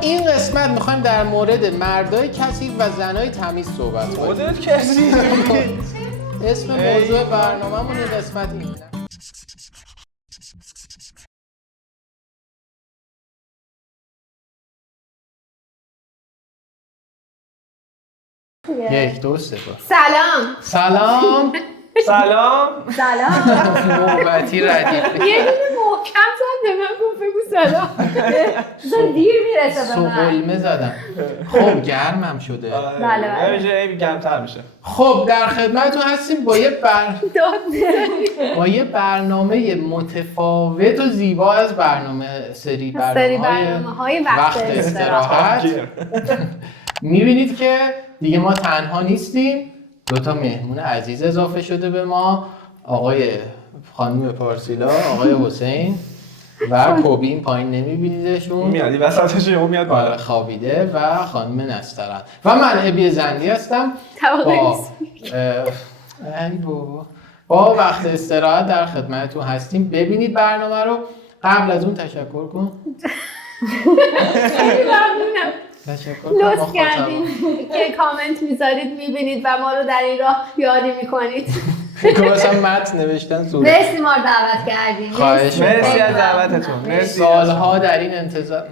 این قسمت میخوایم در مورد مردای کثیف و زنای تمیز صحبت کنیم. مدل کثیف. اسم موضوع برنامه‌مون این قسمت اینه. یک دو سه سلام. سلام. نوبتی ردیف. یه دونه محکم زد به من گفت بگو سلام. زن دیر میرسه به من. سوقلمه زدم. خب گرمم شده. بله. همیشه گرمتر میشه. خب در خدمتتون هستیم با یه برنامه متفاوت و زیبا از سری برنامه‌های وقت استراحت. می‌بینید که دیگه ما تنها نیستیم. دو تا مهمون عزیز اضافه شده به ما، خانم پارسیلا، آقای حسین و کوبین پایین نمی‌بینیدشون. میاد این وسطش اون میاد بالا خوابیده و خانم نسترن و من ابی زندی هستم با وقت استراحت در خدمتتون هستیم. ببینید برنامه رو. قبل از اون تشکر کن. لطف کردین که کامنت میذارید میبینید و ما رو در این راه یاری میکنید. فکر مثلا متن نوشتن زوره. مرسی ما رو دعوت کردین. خواهش مرسی از دعوتتون. مرسی. سالها در این انتظار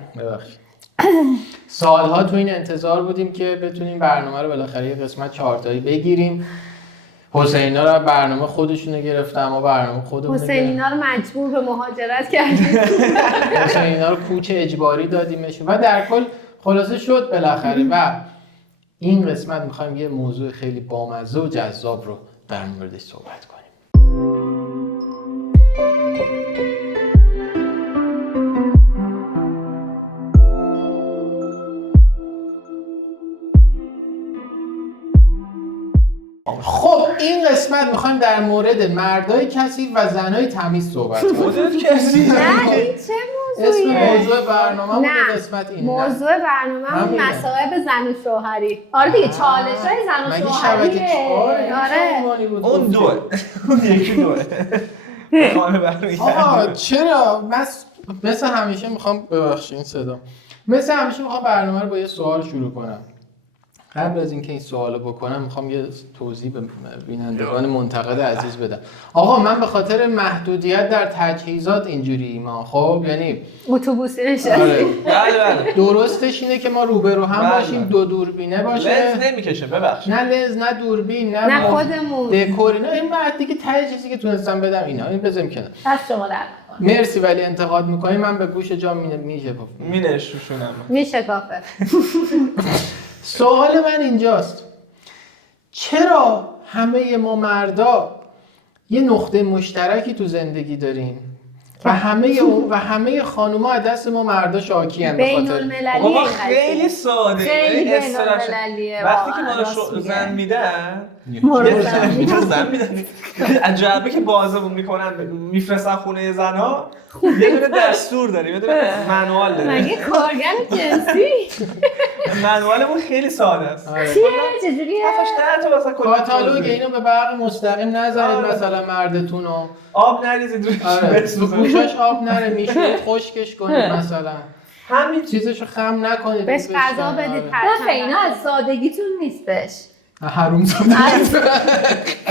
سالها تو این انتظار بودیم که بتونیم برنامه رو بالاخره یه قسمت 4 تایی بگیریم. حسینا رو برنامه خودشونو گرفتن، اما برنامه خودمون حسینا رو مجبور به مهاجرت کردیم. حسینا رو کوچ اجباری دادیمشون و در کل خلاصه شد بالاخره. و این قسمت میخوایم یه موضوع خیلی بامزه و جذاب رو در موردش صحبت کنیم. خب این قسمت میخوایم در مورد مردای کثیف و زنای تمیز صحبت کنیم. مدل کثیف. نه این چه اسم موضوعیه؟ موضوع برنامه‌مون این قسمت اینه. موضوع برنامه‌مون مصائب زن و شوهری. آره دیگه چالش‌های زن و شوهریه. مگه شبکه 4 آره. اون دوه. اون یکی دوه. آقا چرا مثل همیشه میخوام ببخشید صدا. مثل همیشه میخوام برنامه رو با یه سوال شروع کنم. قبل از اینکه این سوالو بکنم میخوام یه توضیح به بینندگان منتقد عزیز بدم. آقا من به خاطر محدودیت در تجهیزات اینجوریم. خب یعنی اتوبوسی نشستیم. آره. بله. درستش اینه که ما روبرو هم باشیم، دو دوربینه باشه. لنز نمیکشه ببخشید. نه لنز، نه دوربین، نه خودمون. دکور اینا. این بعد دیگه ته چیزی که تونستم بدم اینا. این بزنیم کنار. دست شما در مرسی ولی انتقاد میکنی من به گوش جا مینشونم. میشه کافه. سوال من اینجاست، چرا همه ما مردا یه نقطه مشترکی تو زندگی داریم و همه خانوما از دست ما مردا شاکی‌ان؟ به خاطر بین‌المللی خیلی ساده. خیلی بین‌المللیه. وقتی که ما رو زن میدن زن میدن عجبه که بازمون میکنن میفرستن خونه زنها. یه دونه دستور داریم، یه دونه منوال داریم. مگه کارگر جنسی؟ منوالمون خیلی ساده است. چیه؟ چجوریه؟ کاتالوگ اینو به برق مستقیم نذارید مثلا مردتون رو آب نریزید روش، گوشاش آب نره، میشورید خشکش کنید مثلا، همین چیزشو خم نکنید، بهش غذا بدید. نه اینا از سادگیتون نیستش. حروم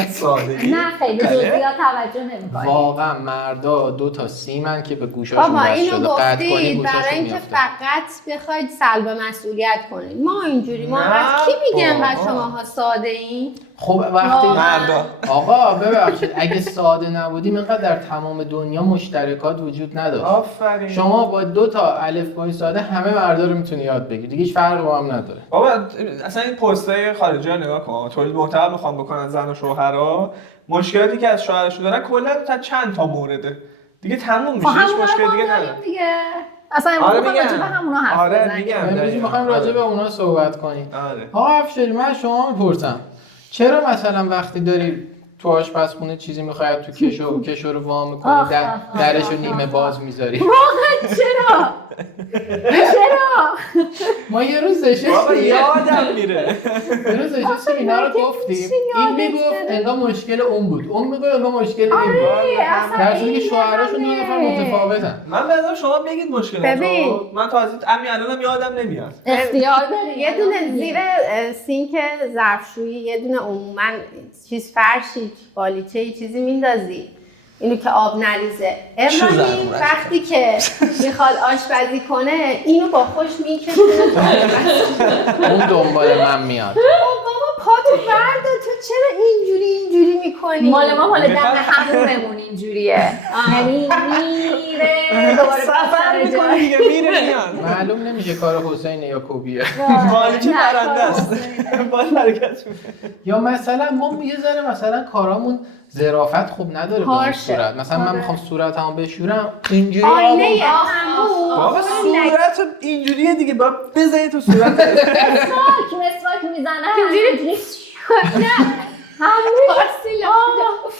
سادگی. نه خیلی جزئیات توجه نمی‌کنید. واقعا مردا 2 تا سیمن که به گوشاشون بابا وصل اینو شده، قطع کنید گفتید گوشاشون برای اینکه میافته. فقط بخواید سلب مسئولیت کنید. ما اینجوری ما کی میگه انقدر شماها ساده این؟ خب وقتی مردا آقا ببخشید اگه ساده نبودیم اینقدر در تمام دنیا مشترکات وجود نداشت. آفرین. شما با 2 تا الفبای ساده همه مردا رو میتونی یاد بگیری، دیگه هیچ فرقی با هم نداره. بابا اصلا این پستای خارجی رو نگاه کن، تولید محتوا میخوان بکنن زن و شوهرها، مشکلاتی که از شوهرشون دارن کلا تا چند تا مورده دیگه تموم میشه، هیچ مشکل دیگه نداره دیگه. اصلا آره میگم راجع به همونا حرف بزنیم. امروز میخوایم راجع به اونا صحبت کنیم. آره. آقا افشاری من شما میپرسم چرا مثلا وقتی داری تو آشپزخونه چیزی میخوای تو کشو رو وا میکنی درشو نیمه باز میذاری؟ واقعا چرا؟ ما یه روز بابا نشستیم یادم میره. یه روز نشستیم اینا رو گفتیم، این میگفت انگار مشکل اون بود، اون میگفت انگار مشکل این بود، در صورتی که شوهراشون دو نفر متفاوتن. من بذار شما بگید مشکلاتو، من تا از همین الانم یادم نمیاد. اختیار داری. یه دونه زیر سینک ظرفشویی، یه دونه عموما چیز فرشی بالیچه چیزی میندازی اینو که آب نریزه. ابراهیم وقتی که میخواد آشپزی کنه اینو با خوش میکشونه اون دنبال من میاد. بابا پاتو بردار، تو چرا اینجوری میکنی؟ مال دم همونمون اینجوریه. یعنی میره دوباره سفر میکنه دیگه، میره میاد. معلوم نمیشه کار حسینه یا کوبیه. بالیچه برنده است. باید حرکت میکنه. یا مثلا ما یه ذره مثلا کارامون ظرافت خوب نداره به صورت. مثلا من میخوام صورتمو بشورم اینجوری آینه بابا صورت اینجوریه دیگه، باید بزنی تو صورت. مسواک میزنه اینجوری. نه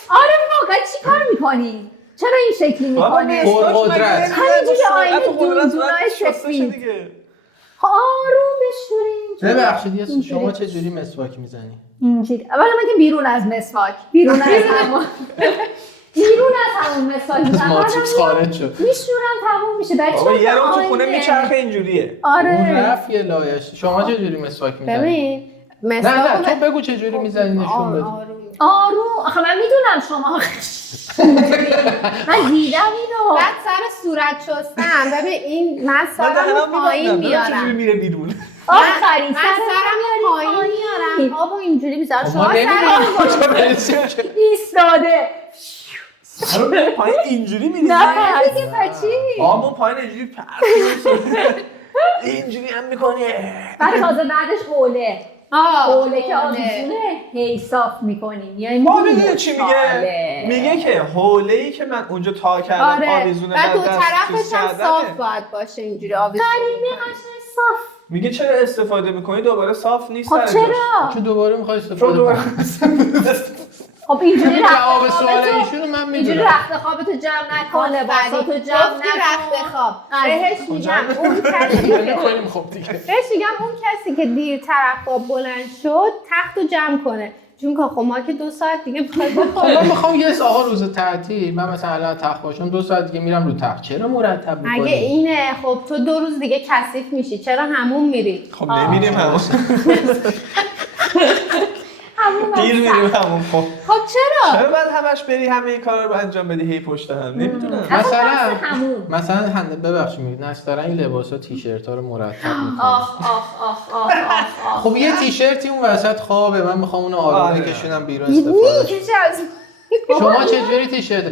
آره واقعا چی کار میکنی؟ چرا این شکلی میکنه؟ پرقدرت. همینجوری آینه دونای سفید. آروم بشورین. ببخشید شما چه جوری مسواک میزنی؟ اینجوری. اولا من که بیرون از مسواک، بیرون از همون مسواک میزنم. ماتریکس خارج شد. میشورم تموم میشه. بابا یه رو تو خونه میچرخه اینجوریه. آره. اون رفت یه لایش. شما چه جوری مسواک میزنی؟ ببین نه تو بگو چه جوری میزنی نشون بده. آروم. آخه من میدونم شما من دیدم اینو. بعد سر صورت شستن ببین این من سرمو پایین میارم. چجوری میره بیرون؟ آفرین. من سرمو پایین میارم آبو اینجوری میذارم. شما سرمو ایستاده. سرو پایین اینجوری میریزی؟ نه دیگه پچی. آبو پایین اینجوری اینجوری هم میکنی. بعد تازه بعدش حوله که آویزونه هی صاف میکنیم. یعنی ما میدونی چی میگه؟ میگه که حوله‌ای که من اونجا تا کردم آویزونه بعد دو طرفش هم صاف باید باشه اینجوری آویزونه. قریبه قشنگ صاف. میگه چرا استفاده میکنی دوباره صاف نیست؟ خب چرا؟ چون دوباره میخوای استفاده کنی. خب اینجوری جواب سوال ایشونو من اینجوری میدونم. رخت خوابتو جمع نکن، لباساتو جمع نکن. رخت خواب. بهش میگم اون کسی کنیم خب دیگه. بهش میگم اون کسی که دیرتر خواب بلند شد تختو جمع کنه. چون که خب ما که 2 ساعت دیگه من میخوام یه ساعت روز تعطیل من مثلا الان تخت باشم 2 ساعت دیگه میرم رو تخت. چرا مرتب میکنی؟ اگه اینه خب تو 2 روز دیگه کثیف میشی. چرا همون میری؟ خب نمیریم همون. دیر میریم همون. خب چرا باید همش بری همه این کارا رو انجام بدی هی پشت هم؟ نمیدونم. مثلا هنده ببخشید میگید نستارن این لباسا تیشرت ها رو مرتب میکنن. خب یه تیشرتی اون وسط خوابه من میخوام اونو آروم بکشونم بیرون استفاده. شما چجوری تیشرت؟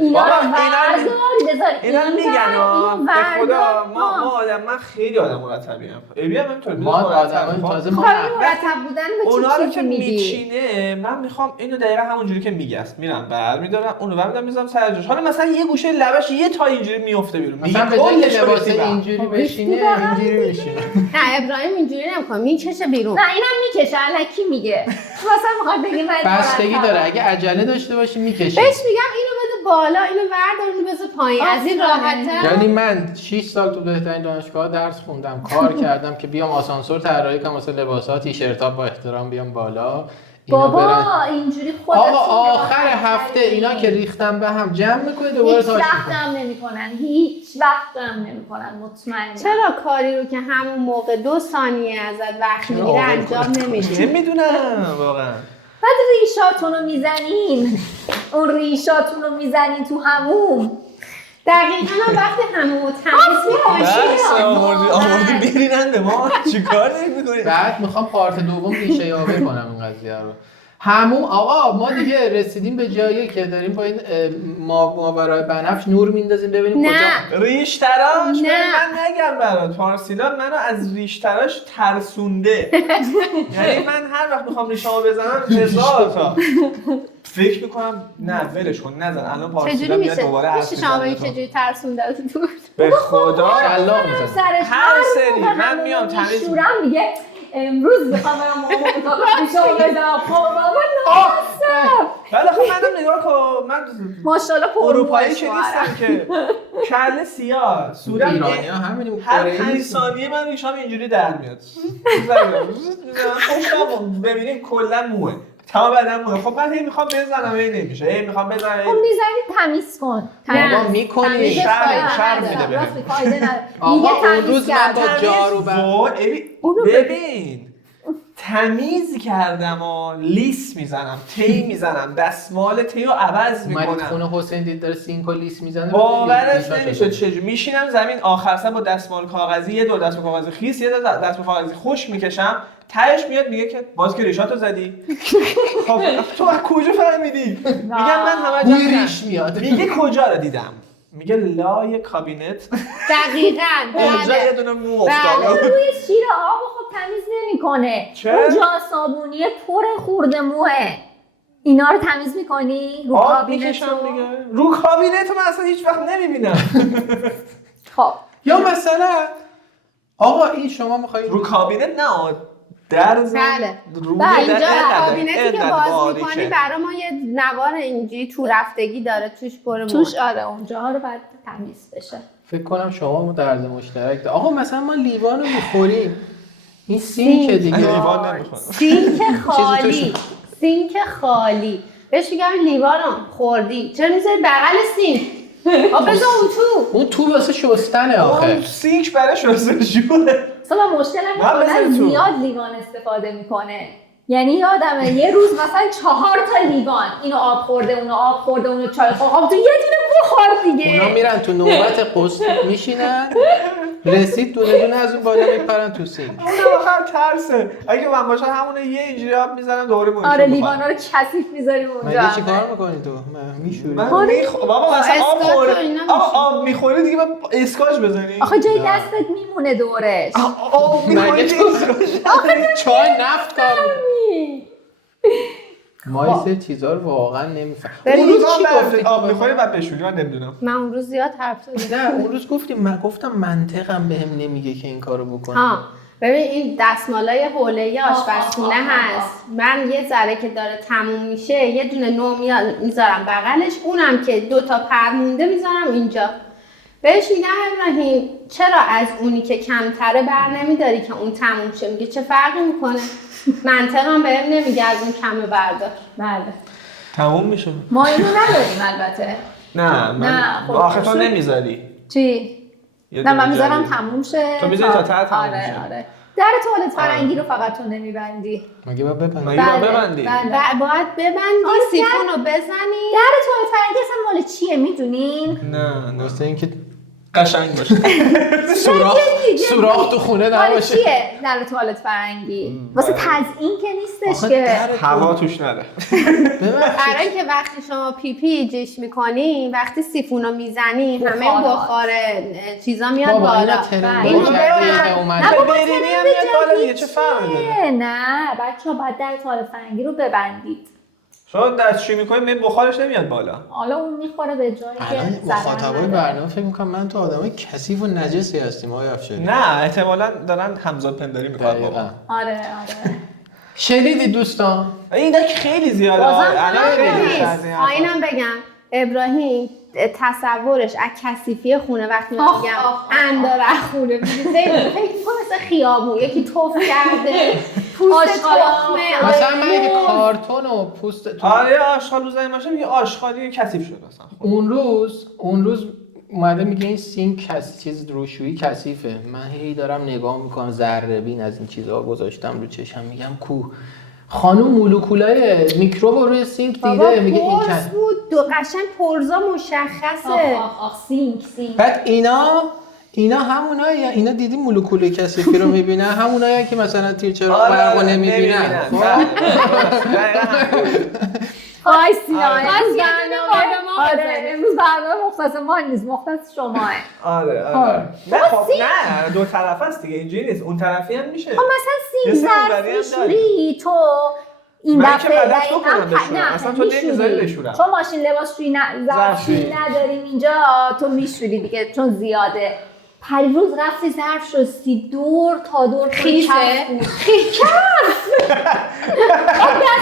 اینا میگن به خدا ما آدم من خیلی آدم مرتبیم. ابی هم همینطوره. ما آدم تازه ما مرتب بودن به اونا رو چی که میچینه من میخوام اینو دقیقاً همونجوری که میگست میرم برمیدارم اونو برمیدارم میذارم سر جاش. حالا مثلا یه گوشه لبش یه تا اینجوری میفته بیرون. مثلا به جای لباس اینجوری بشینه اینجوری بشینه. نه ابراهیم اینجوری نمیکنه میکشه بیرون. نه اینم میکشه الکی میگه. مثلا میخواد بگه من بستگی داره اگه عجله داشته باشی میکشه. بهش میگم اینو بده بالا اینو بردار اینو بذار پایین. از این راحته. یعنی من 6 سال تو بهترین دانشگاه درس خوندم کار کردم که بیام آسانسور طراحی کنم واسه لباسا تیشرت‌ها با احترام بیام بالا. بابا اینجوری خودت آخر هفته اینا که ریختم به هم جمع میکنه دوباره هیچ وقت هم نمیکنن. هیچ وقت هم نمیکنن مطمئنم. چرا کاری رو که همون موقع 2 ثانیه ازت وقت میگیره انجام نمیدی؟ نمیدونم واقعا. بعد ریشاتونو میزنین. اون ریشاتونو میزنین تو هموم. دقیقاً وقتی همون تمیز می‌کنی آوردی بیریننده ما چیکار داریم می‌کنیم؟ بعد میخوام پارت دوم ریشه یابی کنم این قضیه رو. همون آقا ما دیگه رسیدیم به جایی که داریم با این ماورای بنفش نور میندازیم ببینیم کجا ریش تراش. من نگم برات پارسیلا منو از ریش تراش ترسونده. یعنی من هر وقت میخوام ریشامو بزنم 1000 تا فکر میکنم نه ولش کن نزن الان پارسیلا میاد دوباره حرف میزنه. میشه چجوری ترسونده به خدا شلاق میزنه. هر سری من میام تمیز میشورم میگه امروز میخوام برم مامان شما بزنم ولی خب منم نگاه کن، من ماشاءالله اروپایی که نیستم که کله سیاه صورت ایرانی‌ها همین هر 5 ثانیه من ریشام اینجوری در میاد. خوشم ببینیم کلا موه تمام بدن موه. خب من هی میخوام بزنم هی نمیشه، هی میخوام بزنم خب میزنی تمیز کن. بابا میکنی شرم میده بهم. آقا اون روز من با جارو ببین تمیز کردم و لیس میزنم، تی میزنم، دستمال تی رو عوض میکنم. من خونه حسین دید داره سینک و لیس میزنه باورش نمیشه چجوری میشینم زمین آخر سر با دستمال کاغذی یه دور دستمال کاغذی خیس یه دور دستمال کاغذی خشک میکشم، تهش میاد میگه که باز که ریشاتو زدی. خب تو از کجا فهمیدی؟ میگم من همه جا ریش میاد. میگه کجا رو دیدم؟ میگه لای کابینت. دقیقاً اونجا یه دونه مو افتاده. روی شیر آب خب تمیز نمیکنه. اونجا صابونی پر خورده موه. اینا رو تمیز میکنی رو کابینت رو کابینت من اصلا هیچ وقت نمیبینم. خب یا مثلا آقا این شما میخواید رو کابینت نه در بله. رو اینجا کابینتی که باز میکنی برای ما یه نوار اینجوری تو رفتگی داره توش پر توش آره اونجا رو باید تمیز بشه. فکر کنم شما درد مشترک آقا مثلا ما لیوان رو میخوریم این سینک دیگه لیوان نمیخورم. سینک خالی بهش میگم لیوانو خوردی چرا میذاری بغل سینک؟ آب بذار اون تو واسه شستنه آخه. اون سینک برای شستشوه. اصلا مشکل همین زیاد لیوان استفاده میکنه. یعنی یادمه یه روز مثلا 4 تا لیوان اینو آب خورده اونو چای خورده تو یه دونه بخور دیگه. اونا میرن تو نوبت قسط میشینن رسید دونه از اون بالا میپرن تو سینک. اون آخر ترسه. اگه من باشم همونه یه اینجوری آب میذارم دوباره مونیشون. آره لیوانا رو کثیف میذاریم اونجا. مگه چیکار میکنی تو؟ میشوری. بابا مثلا آب خوره. آب میخوری دیگه اسکاچ بزنی. آخه جای دستت میمونه دورش. آب میخوری چای نفت کار ما این سه چیزا رو واقعا نمیفهمم. اون روز چی آب میخوری بعد بشوری من نمیدونم. من اون روز زیاد حرف زدم. نه اون روز من گفتم منطقم بهم نمیگه که این کارو بکنم. ببین این دستمالای حوله آشپزخونه هست. من یه ذره که داره تموم میشه یه دونه نو میذارم بغلش، اونم که 2 تا پر مونده میذارم اینجا. بهش میگم ابراهیم چرا از اونی که کمتره بر نمیداری که اون تموم شه؟ میگه چه فرقی میکنه؟ منطقم بهم نمیگه از اون کمه بردار. بله تموم میشه. ما اینو نداریم البته. نه آخه تو نمیذاری. چی؟ نه من میذارم تموم شه. تو میذاری تا ته تموم شه. آره. در توالت فرنگی رو فقط تو نمیبندی. مگه باید ببندی؟ باید ببندی سیفون رو بزنی. در توالت فرنگی اصلا مال چیه میدونین؟ نه واسه اینکه قشنگ باشه. سوراخ تو خونه نباشه. چیه در توالت فرنگی؟ واسه تزیین که نیستش که هوا توش نره. برای اینکه وقتی شما پیپی جیش میکنی وقتی سیفون رو میزنی همه بخار چیزا میاد بالا. اینو برینی هم میاد بالا دیگه چه فرقی داره؟ نه بچه‌ها باید در توالت فرنگی رو ببندید. شما دستشویی میکنید بخارش نمیاد بالا. حالا اون میخوره به جایی که مخاطبای برنامه فکر میکنم من تو آدمای کثیف و نجسی هستیم آقای افشاری. نه احتمالاً دارن همزاد پنداری میکنن بابا. آره شنیدید دوستان؟ این که خیلی زیاده. الان خیلی آینم بگم ابراهیم تصورش از کثیفی خونه وقتی میگم انداره خونه فکر می‌کنه مثل خیابون یکی توف کرده پوست تخمه. مثلا من اگه کارتون و پوست آره آشغال روزای ماشین یه آشغالی کثیف شد مثلا. اون روز اومده میگه این سینک چیز روشویی کثیفه. من هی دارم نگاه میکنم ذره بین از این چیزها گذاشتم رو چشم میگم کو خانم مولکولای میکروب روی سینک دیده میگه این کثیف بود دو قشنگ پرزا مشخصه. سینک بعد اینا همونایی اینا دیدی مولکول کثیفی رو میبینن همونایی که مثلا تیرچراغ برقو نمیبینن. آی سینا امروز برنامه مختص ما نیست مختص شماه. آره نه خب نه دو طرف است دیگه اینجوری نیست اون طرفی هم میشه. خب مثلا سینک ظرفشویی تو این دفعه اصلا تو نمیذاری بشورم چون ماشین لباسشویی ظرفشویی نداریم اینجا تو میشوری دیگه چون زیاده. پریروز رفتی ظرف شستی دور تا دور خیسه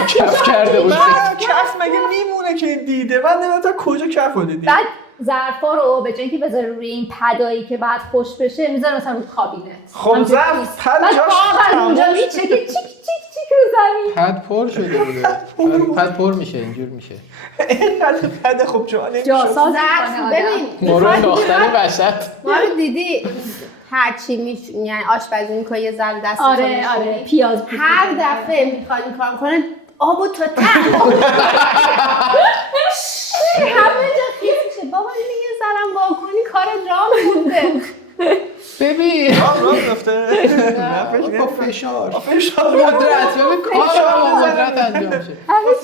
کف کرده بود. کف مگه میمونه که دیده؟ من نمیدونم تا کجا کف رو دیدی. بعد ظرفا رو به جای اینکه بذاره روی این پدایی که بعد خوش بشه میذاره مثلا روی کابینت. خب ظرف پد بعد جاش واقعا اونجا میچه که چیک چیک رو زمین. پد پر شده بوده. پد پر میشه اینجور میشه. اینقدر پد خوب جا جاساز ببین مرور داختن وسط. ما رو دیدی هرچی یعنی آشپزی میکنه یه ذره دست آره پیاز هر دفعه میخواد این کار کنه آبو تا ته همه جا خیس میشه. بابا اینو یه ذرم واکنی کارت راه مونده. ببین راه رفته با فشار فشار قدرت ببین کار با قدرت انجام شه.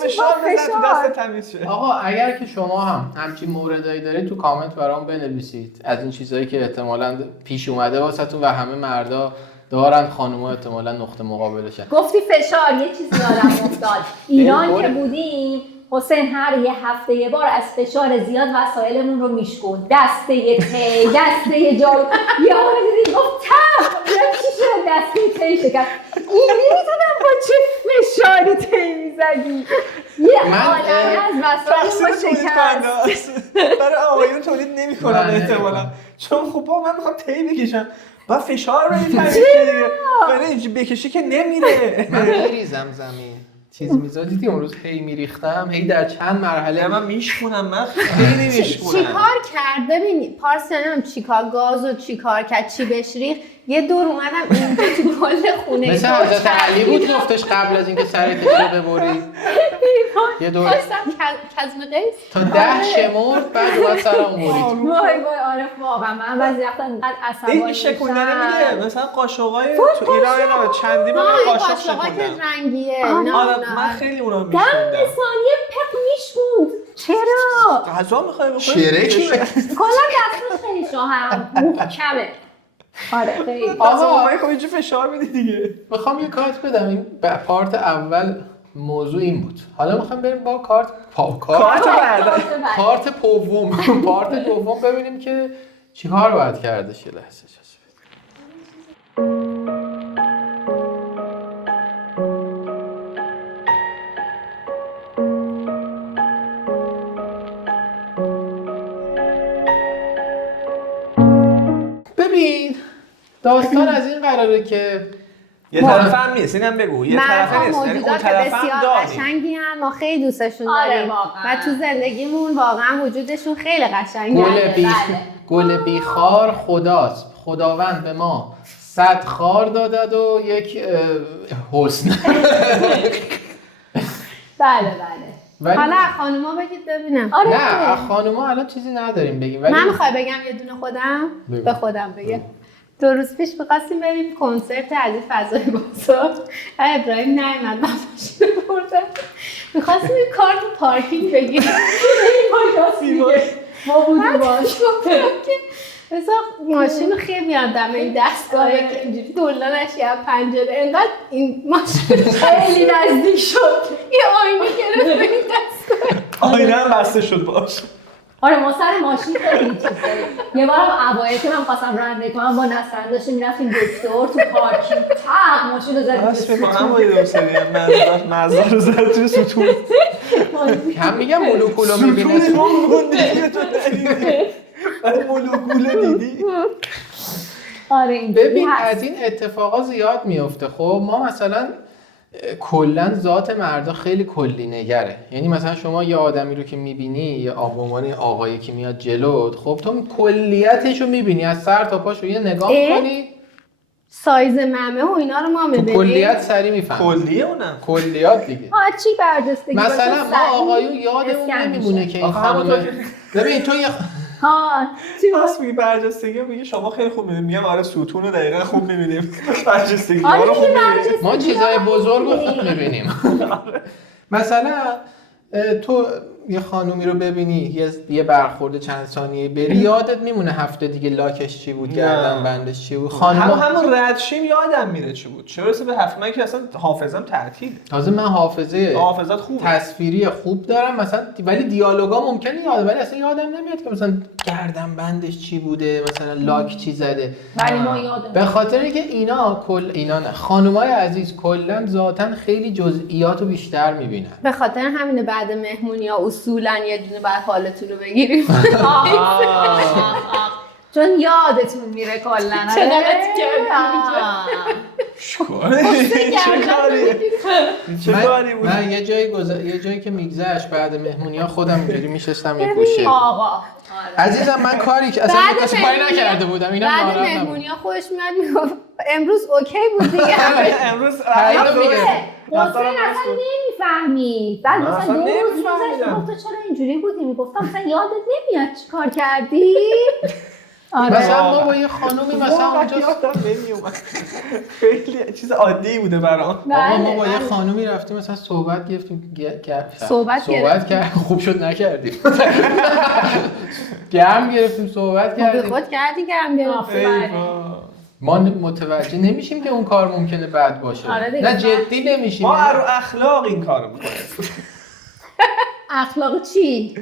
فشار بزن تو دست تمیز شه. آقا اگر که شما هم همچین موردایی دارید تو کامنت برام بنویسید از این چیزایی که احتمالاً پیش اومده واسهتون و همه مردا دارن، خانوما احتمالاً نقطه مقابلشن. گفتی فشار یه چیزی یادم افتاد. ایران که بودیم حسین هر یه هفته یه بار از فشار زیاد وسایلمون رو میشکن. دسته تی، دسته جارو. یه آقا دیدی گفت چی شد دسته تی شکست. این نمیدونم با چه فشاری تی میزدی. یه عالمه از وسایل ما شکست. برای آقایون تولید نمی‌کنن احتمالاً. چون خب من میخوام تی بکشم. با فشار بدی تمیز شه دیگه. برای بکشی که نمیره. من میریزم زمین. چیز میذاری دیدی اون روز هی میریختم هی در چند مرحله من میشکونم من خیلی میشکونم. چیکار کرد ببین پارسنم چیکار گازو چیکار کرد چی بهش ریخت یه دور اومدم اینجا تو کل خونه مثل حضرت علی بود گفتش قبل از اینکه سرت رو ببری یه دور کزم قیس تا 10 شمرد بعد باید سرم برید. وای آره واقعا من بعضی وقتا اینقدر عصبانی این شکوندن نمیده مثلا قاشقای تو ایران اینا چندی من قاشق شکوندم رنگیه آره من خیلی اونا دم میشکوندم. ثانیه پق میشکوند. چرا؟ غذا میخوای بخوری؟ شرکی کلا دستش خیلی شاهرم محکمه. آره خیلی آقا خب اینجا فشار میدی دیگه. میخوام یه کارت بدم. این پارت اول موضوع این بود. حالا میخوام بریم با کارت دوم پارت دوم ببینیم که چیکار باید کردش. یه لحظه اجازه بدید. ببین داستان از این قراره که یه طرف هم نیست اینم بگو یه طرف نیست یعنی اون طرف هم بسیار داری. قشنگی هم ما خیلی دوستشون آره داریم واقعا. و تو زندگیمون واقعا وجودشون خیلی قشنگه. گل بیخار خداست. خداوند به ما 100 خار دادد و یک حسن. بله حالا خانوما بگید ببینم. آره نه خانوما الان چیزی نداریم بگیم ولی من میخوای بگم یه دونه خودم بگو. به خودم بگم. 2 روز پیش می‌خواستیم بریم کنسرت عزیز فضای بازار. ابراهیم نیومد ماشین بردم. می‌خواستیم این کارت پارکینگ بگیریم. ما بودیم باش. مثلا ماشین رو خیلی میاد دم این دستگاه که اینجوری دولا نشی از پنجره انقدر این ماشین خیلی نزدیک شد. یه آینه گرفت به این دستگاه. آینه هم بسته شد باش. آره ما سر ماشین خیلی چیز داریم. یه بارم اوایل که من خواستم رانندگی کنم با نصران داشتیم میرفتیم دکتر تو پارکینگ تق ماشین رو زدیم راست میگم هم باید دوستایی مزار رو زد توی ستون. هم میگم مولکولو میبینه. ستون ما مونده تو ندیدی. بعد مولکولو دیدی. آره این ببین از این اتفاقا زیاد میفته. خب ما مثلا کلا ذات مردا خیلی کلی نگره. یعنی مثلا شما یه آدمی رو که میبینی یه آقوانی آقایی که میاد جلوت خب تو کلیتش رو میبینی از سر تا پاش رو یه نگاه کنی سایز ممه و اینا رو ما میبینیم. کلیت سری میفهمی. کلیه اونم کلیات دیگه. چی برجستگی مثلا ما آقایون یادمون نمیمونه که این خانم ببین تو یه چی واسه میگی برجستگی میگه شما خیلی خوب میبینید میگم آره ستون رو دقیقاً خوب میبینیم برجستگی رو خوب میبینیم ما چیزای بزرگ رو خوب میبینیم. مثلا تو یه خانومی رو ببینی یه برخورد چند ثانیه بری یادت میمونه هفته دیگه لاکش چی بود، گردن بندش چی بود. همون ردشیم یادم میره چی بود. چه برسه به هفته من که اصلا حافظم تعطیل. تازه من حافظت خوبه. تصویری خوب دارم مثلا، ولی دیالوگا ممکنه یادم، ولی اصلا یادم نمیاد که مثلا گردن بندش چی بوده، مثلا لاک چی زده. ولی ما یادم به خاطر اینکه اینا خانمای عزیز کلا ذاتن خیلی جزئیاتو بیشتر میبینن. به خاطر همینه بعد مهمونی‌ها اصولا یه دونه بعد حالتون رو بگیریم. چون یادتون میره کلا. چقدر چه کاری بود؟ من یه جایی که میگذشت بعد مهمونی‌ها خودم اینجوری میشستم یه گوشه. آقا عزیزم من کاری که اصلا کسی کاری نکرده بودم، اینا بعد ناراحت نبودم. مهمونی‌ها خودش میاد میگفت امروز اوکی بود دیگه. امروز حسین اصلا نمیفهمی. بعد مثلا دو روز میگذشت گفت چرا اینجوری بودی؟ میگفتم مثلا یادت نمیاد چی کار کردی؟ مثلا ما با یه خانومی مثلا اونجا خیلی چیز عادی بوده برام. ما با یه خانومی رفتیم مثلا صحبت گرفتیم صحبت کردیم خوب شد نکردیم. گرم گرفتیم صحبت کردیم. خود کردی گرم گرفتیم. ما متوجه نمیشیم که اون کار ممکنه بد باشه. نه جدی نمیشیم. ما رو اخلاق این کارو میکنیم. اخلاق چی؟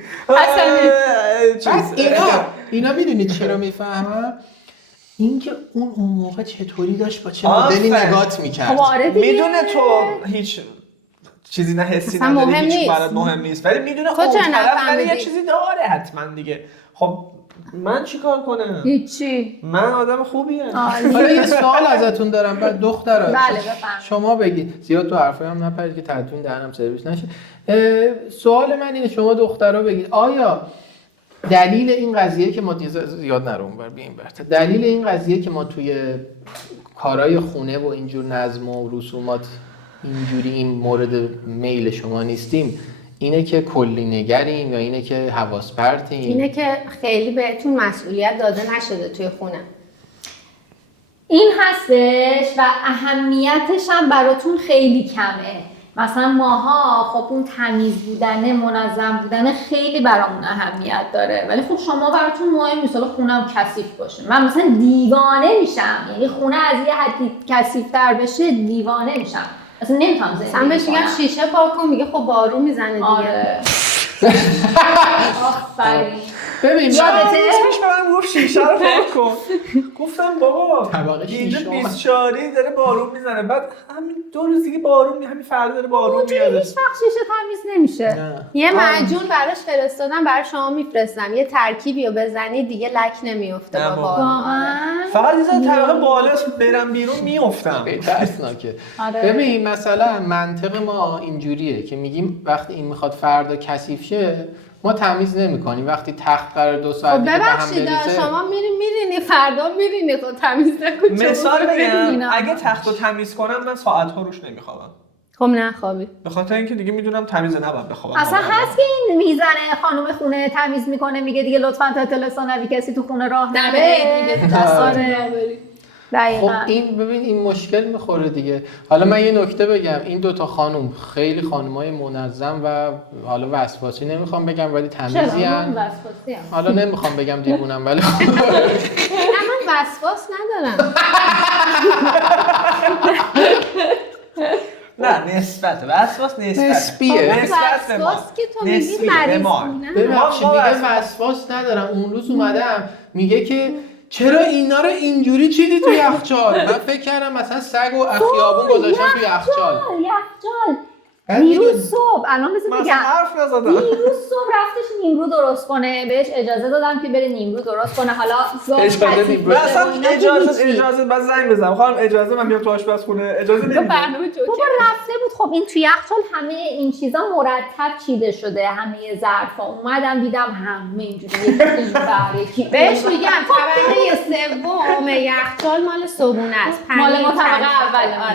اینا میدونید چرا میفهمم؟ اینکه اون موقع چطوری داشت با چه مدلی نگات میکرد. میدونه تو هیچ چیزی نه حسی نداری، هیچ برات مهم نیست، ولی میدونه اون طرف یه چیزی داره حتما دیگه. خب من چیکار کنم؟ هیچی. من آدم خوبیم. حالا یه سوال ازتون دارم بعد دخترا بله شما بگید، زیاد تو حرفای هم نپرید که تدوین دهنم سرویس نشه. سوال من اینه شما دخترا بگید آیا دلیل این قضیه که ما زیاد نرون بر بیایم برات، دلیل این قضیه که ما توی کارهای خونه و اینجور نظم و رسومات اینجوری این مورد میل شما نیستیم اینه که کلی نگریم یا اینه که حواس پرتیم؟ اینه که خیلی بهتون مسئولیت داده نشده توی خونه. این هستش و اهمیتش هم براتون خیلی کمه. مثلا ماها خب اون تمیز بودن، منظم بودن خیلی برامون اهمیت داره، ولی خب شما براتون مهم نیست خونم کثیف باشه. من مثلا دیوانه میشم، یعنی خونه از یه حدی کثیف‌تر بشه دیوانه میشم، اصلا نمیتونم زندگی کنم. بهش میگم شیشه پاک کن، میگه خب بارون میزنه دیگه. آره. آفرین. ببین اسمش به من گفت شیشه رو پاک کن. گفتم بابا اینجا 24 داره بارون میزنه، بعد همین 2 روز دیگه بارون همین فردا داره بارون میاد. هیچ وقت شیشه تمیز نمیشه. یه معجون براش فرستادم، برای شما میفرستم، یه ترکیبی رو بزنی دیگه لک نمیافته بابا. فقط از طبقه بالاست برم بیرون میافتم. ترسناکه. ببین مثلا منطق ما اینجوریه که میگیم وقتی این میخواد فردا کثیف شه ما تمیز نمی‌کنیم، وقتی تخت قرار 2 ساعت دیگه به هم بریزه شما میرینی فردا میرینی خب تمیز نکنی. مثال بگم اگه تختو تمیز کنم من ساعت‌ها روش نمیخوابم. خب نخوابی. به خاطر اینکه دیگه میدونم تمیز نباید بخوابم. اصلا هست که این میزنه خانم خونه تمیز میکنه میگه دیگه لطفاً تا اطلاع ثانوی کسی تو خونه راه نره دیگه دستاره. خب این ببین این مشکل میخوره دیگه. حالا من یه نکته بگم، این 2 تا خانم خیلی خانمای منظم و حالا وسواسی نمیخوام بگم ولی تمیزی ان. حالا نمیخوام بگم دیوونم ولی من وسواس ندارم. نه نسبت وسواس نسبیه. وسواس که تو میگی مریض بودن. ببخشید میگه وسواس ندارم. اون روز اومدم میگه که چرا اینا رو اینجوری چیدی تو یخچال؟ من فکر کردم مثلا سگ و خیابون گذاشتن تو یخچال. دیروز صبح الان بذار بگم حرف نزدم. دیروز صبح رفتش نیمرو درست کنه، بهش اجازه دادم که بره نیمرو درست کنه. حالا اجازه بعد زنگ بزنم خانم اجازه من میام تو آشپزخونه اجازه نمیدم. برنامه جوکر بابا رفته بود. خب این تو یخچال همه این چیزا مرتب چیده شده، همه ظرفا اومدم دیدم همه اینجوری این برکی. بهش میگم طبقه سوم یخچال مال صبحونه است. مال ما طبقه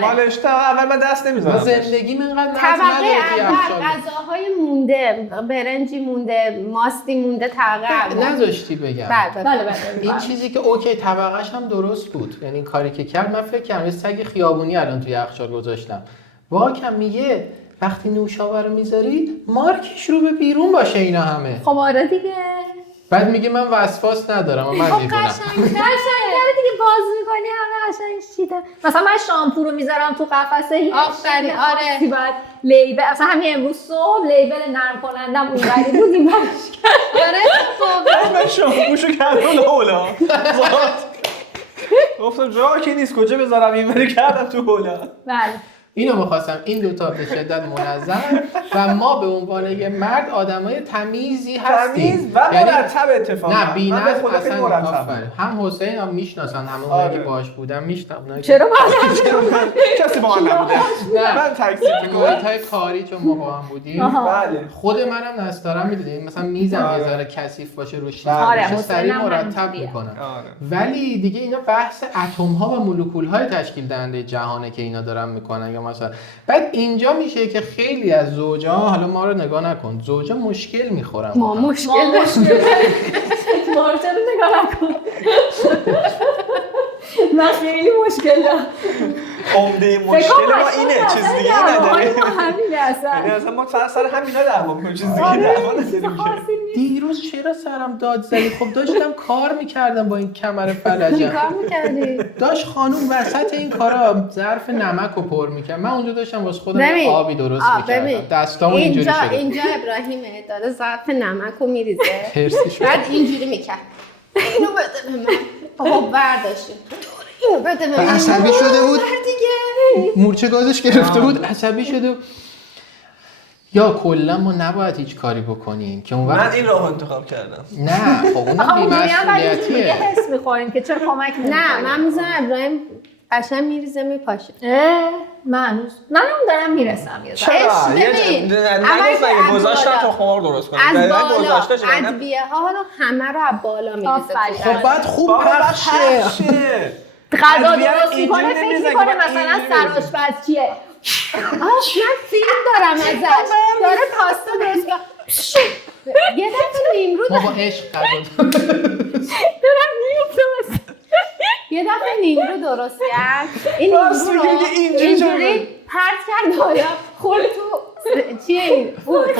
اول. مالش تا اول من دست نمیزنم. زندگی من انقدر طبقه اول غذاهای مونده، برنجی مونده، ماستی مونده، طبقه اول نذاشتی بگم. بله. این چیزی که اوکی طبقه‌اش هم درست بود، یعنی این کاری که کرد من فکر کردم یه سگ خیابونی الان توی یخچال گذاشتم. واکم میگه وقتی نوشابه رو میذاری مارکش رو به بیرون باشه اینا همه. خب آره دیگه. بعد میگه من وسواس ندارم و من خب میدونم. قشنگ دیگه باز میکنی همه قشنگ چیده. مثلا من شامپو رو میذارم تو قفسه. آفرین آره. بعد لیبل مثلا همین امروز صبح لیبل نرم کنندم اونوری بود این برش کرد. آره خب من شامپوشو کردم اولا. گفتم جا که نیست کجا بذارم اینوری کردم تو اولا. بله. اینو می‌خواستم این دوتا به شدت منظم و ما به عنوان یه مرد آدمای تمیزی هستیم. تمیز و مرتب اتفاقا. نه بی‌نظم اصلا مرتب. آفرین. هم حسین هم میشناسن همه اونایی که باهاش بودن میشناسن. چرا من کسی با من نبوده. من تکذیب می‌کنم. محیط‌های کاری چون ما با هم بودیم. بله. خود منم نستارم میدونید مثلا میزم یه ذره کثیف باشه روش آره، سریع حسینم مرتب همینجوریه. میکنم. آره. ولی دیگه اینا بحث اتم‌ها و مولکول‌های تشکیل دهنده جهانه که اینا دارن میکنن یا مثلا بعد اینجا میشه که خیلی از زوجا حالا ما رو نگاه نکن زوجا مشکل میخورن. ما مشکل مارچه رو نگاه نکن. من خیلی مشکل دارم. عمده مشکل ما اینه چیز دیگه نداره. ما همینه اصلا. اصلا ما سر همینا دعوا می‌کنیم چیز دیگه دعوا نداریم. دیروز چرا سرم داد زدی؟ خب داشتم کار میکردم با این کمر فلجم. کار میکردی؟ داشت خانوم وسط این کارا ظرف نمک رو پر میکرد. من اونجا داشتم واسه خودم آبی درست میکردم. دستامو اینجوری شده. اینجا ابراهیمه داره ظرف نمک رو میریزه. هرسی شد. بعد اینجوری میکرد. اینو بده به من. بابا برداشتیم. اینو بده به من. عصبی شده بود. دیگه. مورچه گازش گرفته بود. عصبی شده بود. یا کلا ما نباید هیچ کاری بکنیم که اون وقت من این راهو انتخاب کردم. نه خب اونم بی‌مسئولیتیه. حس می‌خوریم که چرا کمک نه من میذارم ابراهیم قشنگ میریزه میپاشه. من اون دارم میرسم یه ذره. ببین نگفت مگه گذاشتم تا خمار درست کنم. از بالا ادویه ها رو همه رو از بالا میریزه. خب بعد خوب پخشه. غذا درست میکنه فکر میکنه مثلا سرآشپز چیه. من فیلم دارم ازش داره پاستا درست کنه. یه دفعه نیمرو ما با عشق غذا دارم میفتم. یه دفعه نیمرو درست کرد. این نیمرو رو اینجوری پرت کرد بالا خورد تو چیه این؟ فود.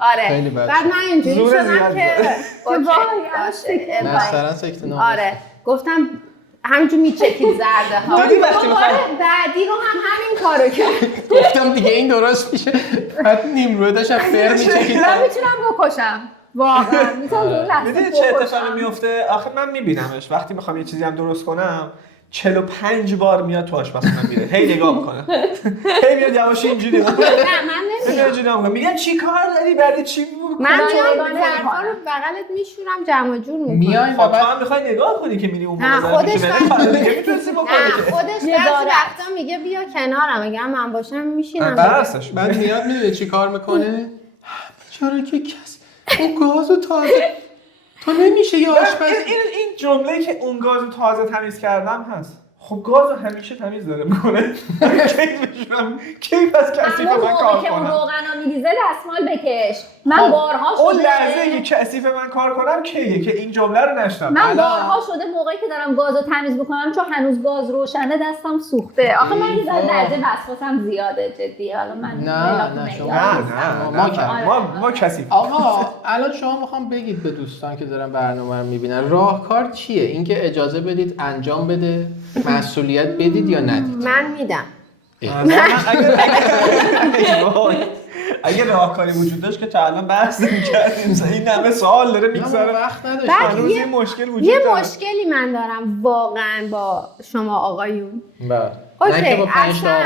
آره. بعد من اینجوری شدم که باشه. مثلا سکته نام. آره. گفتم همینجور میچکید زرده ها. دیدی وقتی میخوای بعدی رو هم همین کارو کرد. گفتم دیگه این درست میشه. بعد نیمرو داشتم فر میچکید. من میتونم بکشم. واقعا میتونم دور لحظه. میدونی چه اتفاقی میفته؟ آخه من میبینمش وقتی میخوام یه چیزی هم درست کنم 45 بار میاد تو آشپزخونه میره. هی نگاه میکنه. هی میاد یواش اینجوری. نه من نمیدونم. میگم چی کار داری؟ بعد چی میگم؟ من چون ظرفا رو بغلت میشورم جمع جور میکنم. میای خب تو هم میخوای نگاه کنی که میری اون نه خودش خودش بعضی وقتا میگه بیا کنارم. اگه من باشم میشینم. بعد میاد میدونی چی کار میکنه؟ چرا که کس اون گازو تازه تو نمیشه یه آشپز. این جمله که اون گازو تازه تمیز کردم هست. خب گازو همیشه تمیز داره میکنه. کی پس کثیف من کار که اون کنم؟ روغنا میریزه دستمال بکش. من بارها شده اون لحظه که کثیف من کار کنم کیه که این جمله رو نشنم. من بارها شده موقعی که دارم گازو تمیز میکنم چون هنوز گاز روشنه دستم سوخته. آخه من یه ذره درجه وسواسم زیاده جدی. حالا من نه ما کثیف. آقا الان شما میخوام بگید به دوستان که دارن برنامه رو میبینن راهکار چیه؟ اینکه اجازه بدید انجام بده، مسئولیت بدید یا ندید؟ من میدم. اگه راهکاری وجود داشت که تا الان بحث می‌کردیم. این همه سوال داره میگذره. وقت نداشتم. یه مشکل وجود داره. یه مشکلی من دارم واقعا با شما آقایون. بله. اوکی اصلا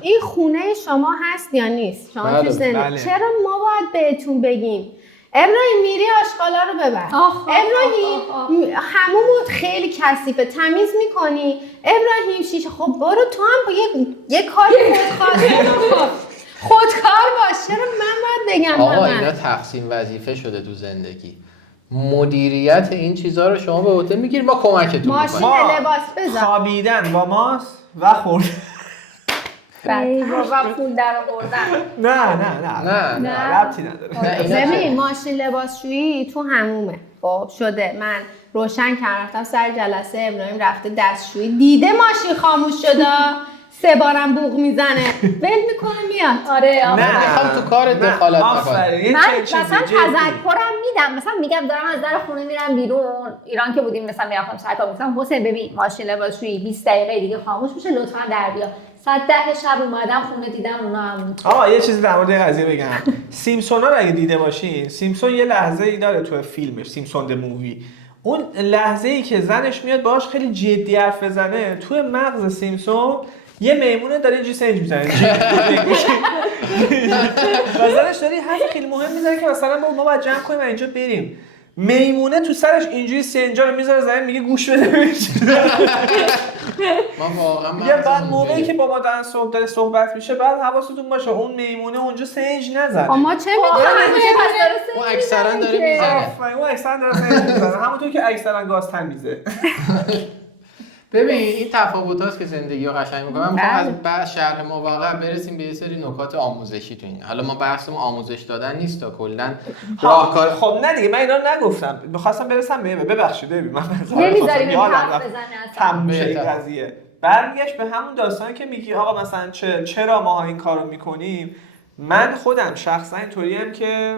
این خونه شما هست یا نیست؟ شما تو زندگی چرا ما باید بهتون بگیم ابراهیم میری آشغالا رو ببر. ابراهیم حمومت خیلی کثیفه تمیز میکنی. ابراهیم شیشه خب برو تو هم یه کاری خودکار باش. چرا من باید بگم؟ آقا اینا تقسیم وظیفه شده تو زندگی. مدیریت این چیزها رو شما به عهده میگیری ما کمکتون میکنیم. ماشین لباس بذار. خوابیدن با ماست و خورد. و پول در آوردن. نه ربطی نداره. ببین ماشین لباسشویی تو حمومه. خب شده من روشن کردم سر جلسه ابراهیم رفته دستشویی دیده ماشین خاموش شده 3 بارم بوق میزنه ول میکنه میاد. آره نه میخوام تو کار دخالت نکنم. من مثلا تذکرم میدم، مثلا میگم دارم از در خونه میرم بیرون، ایران که بودیم مثلا میرفتم سر کار، گفتم حسین ببین ماشین لباسشویی 20 دقیقه دیگه خاموش میشه لطفا در بیا. ساعت 10 شب اومدم خونه دیدم اونا هم. یه چیزی در مورد قضیه بگم. سیمسونا رو اگه دیده باشین، سیمسون یه لحظه‌ای داره تو فیلمش سیمسون د مووی، اون لحظه‌ای که زنش میاد باهاش خیلی جدی حرف بزنه، توی مغز سیمسون یه میمونه داره اینجوری سنج میزنه و زنش داره حرف خیلی مهم میزنه که مثلا ما باید جمع کنیم و اینجا بریم، میمونه تو سرش اینجوری سنجا رو میذاره زمین میگه گوش بده ما واقعا میگه بعد موقعی که با ما داره صحبت میشه بعد حواستون باشه اون میمونه اونجا سنج نزنه. ما چه میدونیم اون اکثرا داره میزنه. اون اکثرا داره سنج میزنه همونطور که اکثرا گاز تمیزه. ببین این تفاوت هاست که زندگی رو قشنگ میکنه. من میخوام از بعد شرح مواقع برسیم به یه سری نکات آموزشی تو این. حالا ما بحثمون آموزش دادن نیست تا کلا راهکار. خب نه دیگه من اینا رو نگفتم، می‌خواستم برسم به ببخشید ببین من نمیذاریم حرف بزنه تموم شه این قضیه. برمیگشت به همون داستانی که میگی آقا مثلا چرا ما این کارو میکنیم. من خودم شخصا اینطوریم که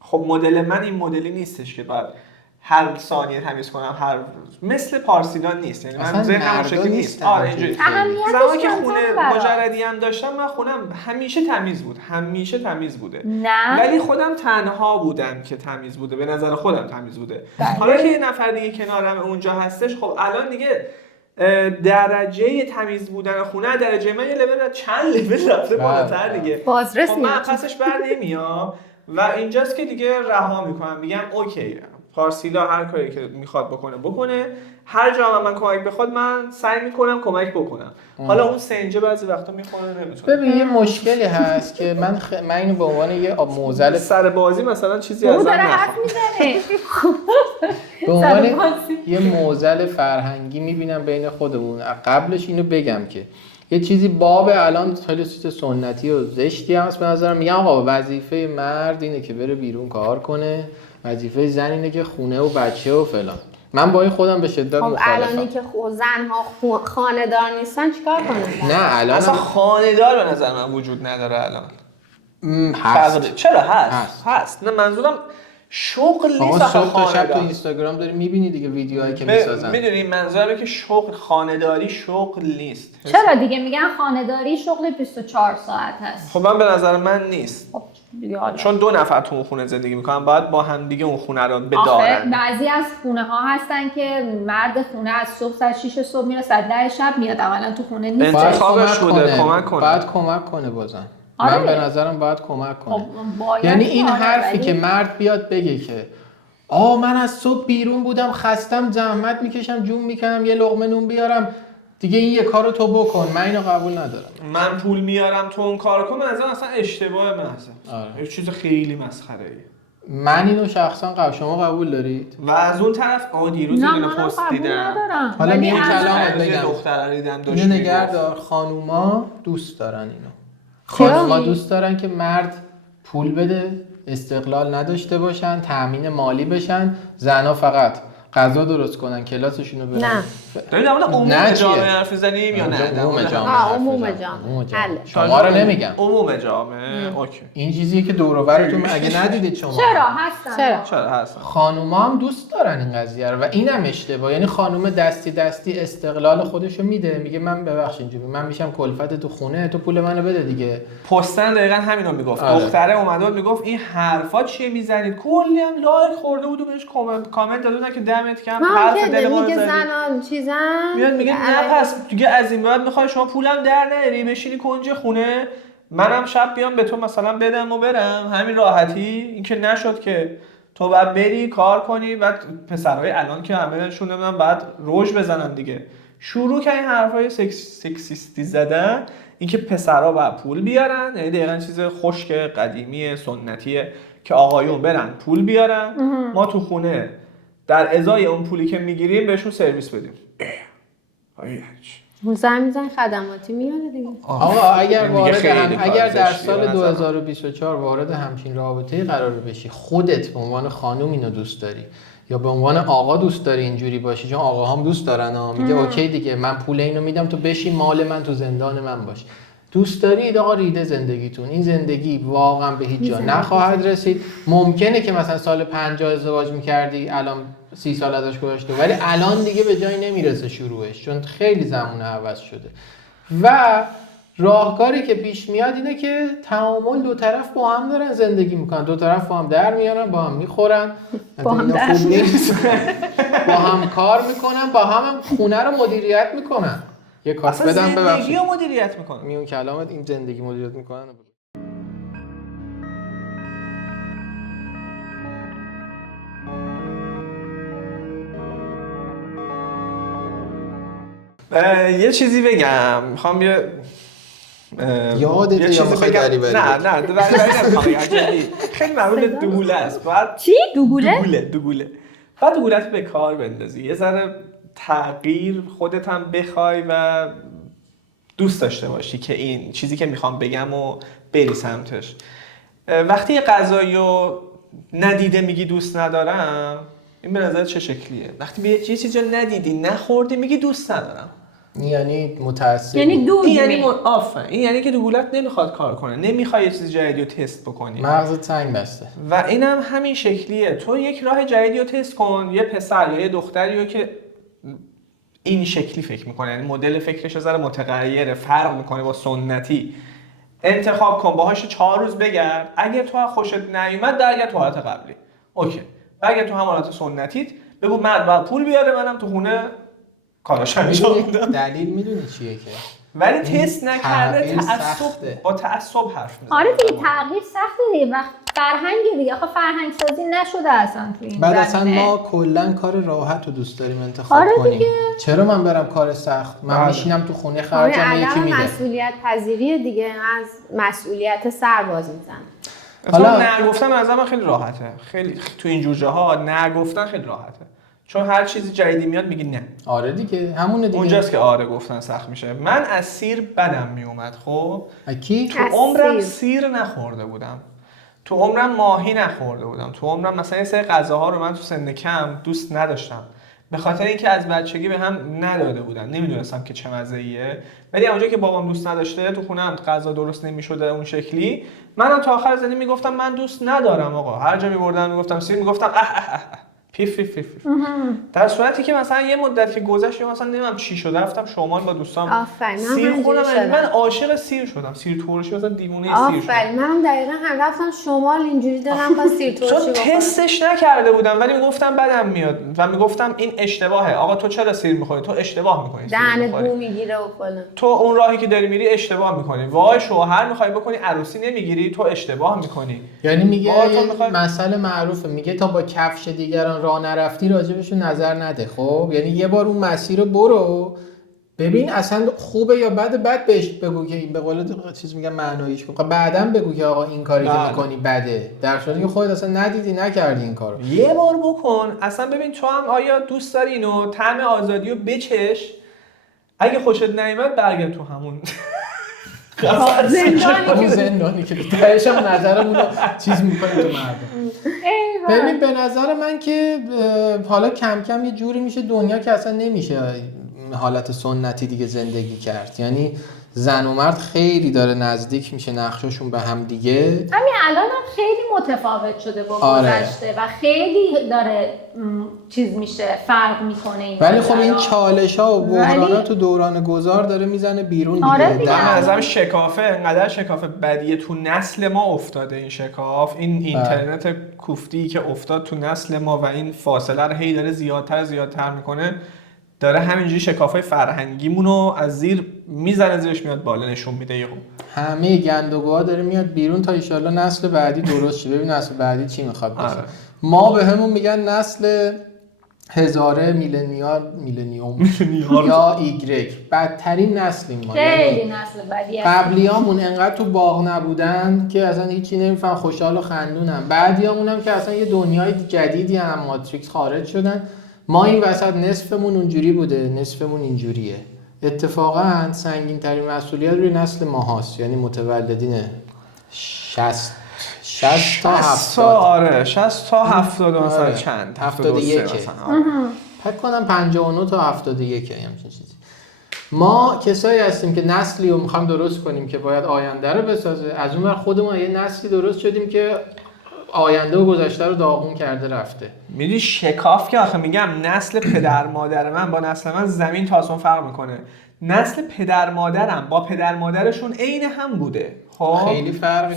خب مدل من این مدلی نیستش که بعد هر ثانیه تمیز کنم، هر مثل پارسیلان نیست، یعنی من ذهنم شکلی نیست. آره اینجوری زمانی که خونه مجردی هم داشتم من خونم همیشه تمیز بود، همیشه تمیز بوده، نه ولی خودم تنها بودم که تمیز بوده، به نظر خودم تمیز بوده. حالا که یه نفر دیگه کنارم اونجا هستش، خب الان دیگه درجه تمیز بودن خونه درجه من یه لول چند لول رفته بالاتر دیگه. بازرس خب من پسش بر نمیام و اینجاست که دیگه رها میکنم، میگم اوکی پارسیلا هر کاری که میخواد بکنه، هر جا من کمک بخواد من سعی میکنم کمک بکنم. حالا اون سنجه بعضی وقتا میخوره نمیتونه. ببین یه مشکلی هست که من اینو به عنوان یه موزل سر بازی مثلا چیزی ازم حرف میزنه به عنوان یه موزل فرهنگی میبینم بین خودمون. قبلش اینو بگم که یه چیزی باب الان خیلی چیز سنتی و زشتی هست به نظرم. میگم آقا وظیفه مرد اینه که بره بیرون کار کنه، وظیفه زن اینه که خونه و بچه و فلان. من با خودم به شدت مخالفم. الانی که زن‌ها خانه‌دار نیستن چیکار کنن؟ نه الان اصلا خانه‌دار به نظر من وجود نداره الان. هست. چرا هست. نه منظورم شغل نیست. صبح تا شب تو اینستاگرام داری میبینی دیگه ویدیوهایی که میسازن. میدونی منظورم که شغل خانه‌داری شغل نیست. چرا دیگه میگن خانه‌داری شغل 24 ساعت هست. خب من به نظر من نیست. خب چون 2 نفر تو اون خونه زندگی میکنن باید با هم دیگه اون خونه رو بدارن. بعضی از خونه ها هستن که مرد خونه از صبح ساعت 6 صبح میره ساعت 10 شب میاد، اولا تو خونه نیست. انتخابش بوده کمک کنه. باید کمک کنه بازم. آره. من به نظرم باید کمک کنه. خب یعنی این حرفی که مرد بیاد بگه که من از صبح بیرون بودم خستم زحمت میکشم جون میکنم یه لقمه نون بیارم دیگه این یه کارو تو بکن، من اینو قبول ندارم. من پول میارم تو اون کارو کن، از اصلا اشتباه محضه. یه چیز خیلی مسخره ای. من اینو شخصا شما قبول دارید؟ و از اون طرف دیروز اینو پست دیدم. حالا میام کلامت بگم. دخترا دیدم اینو نگهدار. خانوما دوست دارن اینو. خانوما دوست دارن که مرد پول بده، استقلال نداشته باشن، تامین مالی بشن، زنا فقط غذا درست کنن، کلاسشون رو برن. نه. دارید در مورد عموم جامعه حرف می‌زنیم یا نه؟ عموم جامعه. عموم جامعه. شما رو نمیگم. عموم جامعه. اوکی. این چیزیه که دور و برتون اگه ندیدید شما. چرا هستن؟ چرا هستن؟ خانوما هم دوست دارن این قضیه رو و اینم اشتباه. یعنی خانوم دستی استقلال خودشو میده، میگه من ببخشید اینجوری من میشم کلفت تو خونه، تو پول منو بده دیگه. پستن دقیقاً همینو میگفت. دختره اومده بود میگفت این حرفا چیه میزنید؟ کلی هم لایک خورده بود و بهش کامنت دادن که دمت گرم حرف دل ما میگه زنان چیزن میاد میگه نه پس دیگه از این بعد میخوای شما پولم در نیاری بشینی کنج خونه منم شب بیام به تو مثلا بدم و برم همین راحتی. این که نشد که تو بعد بری کار کنی. بعد پسرهای الان که همه‌شون نمیدونم بعد روج بزنن دیگه شروع کردن حرفای سکسیستی زدن. اینکه پسرها باید پول بیارن، یعنی دقیقاً چیز خشک قدیمی سنتیه که آقایون برن پول بیارن ما تو خونه در ازای اون پولی که میگیریم بهشون سرویس بدیم. زن خدماتی میاره دیگه. آقا اگر در سال 2024 وارد همچین رابطه‌ای قرار بشی، خودت به عنوان خانم اینو دوست داری، یا به عنوان آقا دوست داری اینجوری باشی، چون آقا هم دوست دارن میگه اوکی دیگه من پول اینو میدم تو بشی مال من تو زندان من باش. دوست دارید آقا ریده زندگیتون، این زندگی واقعا به هیچ جا نخواهد رسید. ممکنه که مثلا سال 50 ازدواج میکردی الان 30 سال ازش گذشته، ولی الان دیگه به جایی نمیرسه شروعش، چون خیلی زمونه عوض شده. و راهکاری که پیش میاد اینه که تعامل، دو طرف با هم دارن زندگی میکنن، دو طرف با هم در میارن، با هم میخورن، با هم در با هم کار میکنن، با هم خونه رو مدیریت میکنن. یه کاس بدم زندگی ببخشید رو مدیریت میکنن. میون کلامت این زندگی مدیریت میکنن. یه چیزی بگم، میخوام یادت یه یا میخوای دری بری؟ نه خیلی معمول دوگوله است. بعد چی؟ دوگوله؟ دوگوله. بعد دوگولت به کار بندازی، یه ذره تغییر خودت هم بخوای و دوست داشته باشی که این چیزی که میخوام بگم و بری سمتش. وقتی یه غذایی رو ندیده میگی دوست ندارم، این به نظر چه شکلیه؟ وقتی یه چیزی رو ندیدی نخوردی میگی دوست ندارم، یعنی متأسف، یعنی این یعنی که دوگولت نمیخواد کار کنه، نمیخوای یه چیز جدیدی رو تست بکنی، مغزت سنگ بسته. و اینم همین شکلیه. تو یک راه جدیدی رو تست کن، یه پسر یا یه دختری رو که این شکلی فکر میکنه، یعنی مدل فکرش رو ذره متغیره، فرق میکنه با سنتی، انتخاب کن، باهاش 4 روز بگرد. اگه تو خوشت نیومد درگرد تو حالت قبلی، اوکی. اگه تو هم حالت سنتیت بگو مرد باید پول بیاره، منم تو خونه کاراش انجام میدم. دلیل میدونی چیه که ولی تست نکرده با تعصب حرف میزنه. آره دیگه تغییر سخته دیگه، وقت فرهنگ دیگه، آخه فرهنگ سازی نشده اصلا تو این بعد اصلا زمینه. ما کلا کار راحت رو دوست داریم انتخاب آره کنیم دیگه. چرا من برم کار سخت؟ من میشینم تو خونه خرجم یکی میده. مسئولیت پذیری دیگه، از مسئولیت سر باز میزنم. حالا نگفتن از من خیلی راحته، خیلی تو این جور جاها نگفتن خیلی راحته، چون هر چیزی جدیدی میاد میگی نه. آره دیگه، همونه دیگه. اونجاست که آره گفتن سخت میشه. من از سیر بدم میومد. خب کی؟ تو عمرم سیر نخورده بودم، تو عمرم ماهی نخورده بودم، تو عمرم مثلا یه سری غذاها رو من تو سن کم دوست نداشتم، به خاطر اینکه از بچگی به هم نداده بودن، نمیدونستم که چه مزه‌ایه. ولی اونجا که بابام دوست نداشته، تو خونه هم غذا درست نمیشده اون شکلی، منم تا آخر زندگی میگفتم من دوست ندارم آقا. هر جا میبردم میگفتم سیر، میگفتم پیف. در صورتی که مثلا یه مدت که گذشت، مثلا نمیدونم چی شد، رفتم شمال با دوستام سیر خوردم، من عاشق سیر شدم، سیر ترشی مثلا دیوونه سیر شدم. آفرین، منم دقیقاً هم رفتم شمال اینجوری دارم با سیر ترشی بکنم. چون تستش نکرده بودم ولی میگفتم بدم میاد و میگفتم این اشتباهه. آقا تو چرا سیر میخوری؟ تو اشتباه میکنی. دهنت بو میگیره و فلان. تو اون راهی که داری میری اشتباه میکنی. وای شوهر میخوای بکنی عروسی نمیگیری، تو اشتباه میکنی. یعنی میگه مسئله معروفه، میگه تا با کفش دیگران راه نرفتی راجبشون نظر نده. خب یعنی یه بار اون مسیر رو برو ببین اصلا خوبه یا بده، بعد بهش بگو که این به قول چیز میگن معناییش کن، بعداً بگو که آقا این کاری که میکنی بده، در صورتی که خودت اصلا ندیدی نکردی این کارو. یه بار بکن اصلا ببین تو هم آیا دوست داری اینو، طعم آزادی رو بچش. اگه خوشت نیامد برگرد تو همون زندانی که تهش هم نظرمون رو چیز میکنیم تو مردم. ببین به نظر من که حالا کم کم یه جوری میشه دنیا که اصلا نمیشه حالت سنتی دیگه زندگی کرد، یعنی زن و مرد خیلی داره نزدیک میشه نقششون به هم دیگه. همین الان هم خیلی متفاوت شده با گذشته و خیلی داره چیز میشه، فرق میکنه این. ولی خب این چالش ها و بحرانات تو دوران گذار داره میزنه بیرون دیگه. آره دیگه. نظرم شکافه، انقدر شکافه بدیه تو نسل ما افتاده این شکاف، این اینترنت کوفتی که افتاد تو نسل ما و این فاصله رو هی داره زیادتر میکنه، داره همینجوری شکافای فرهنگیمونو از زیر میزنه، زیرش میاد بالا، نشون میده یهو همه گندگوها داره میاد بیرون تا ایشالله نسل بعدی درست شه. ببین نسل بعدی چی میخواد بشه. ما به همون میگن نسل هزاره میلنیوم یا ایگرگ، بدترین نسلیم ما. خیلی نسل بدی هست. قبلیامون انقدر تو باغ نبودن که اصلا هیچی نمیفهم، خوشحال و خندونن. بعدیامون هم که اصلا یه دنیای جدیدی هم ماتریکس خارج شدن. ما این وسط نصفمون اونجوری بوده، نصفمون اینجوریه. اتفاقا سنگین ترین مسئولیت روی نسل ما هست، یعنی متولدین 60 60 تا 70. آره 60 تا 70 مثلا چند 71 مثلا. فکر کنم 59 تا 71 همچین چیزی. ما کسایی هستیم که نسلی رو می‌خوایم درست کنیم که باید آینده رو بسازه، از اون ور خودمون یه نسلی درست شدیم که آینده و گذشته رو داغون کرده رفته. میدونی شکاف که آخه میگم نسل پدر مادر من با نسل من زمین تا آسمون فرق میکنه. نسل پدر مادرم با پدر مادرشون عین هم بوده. خب خیلی فرقی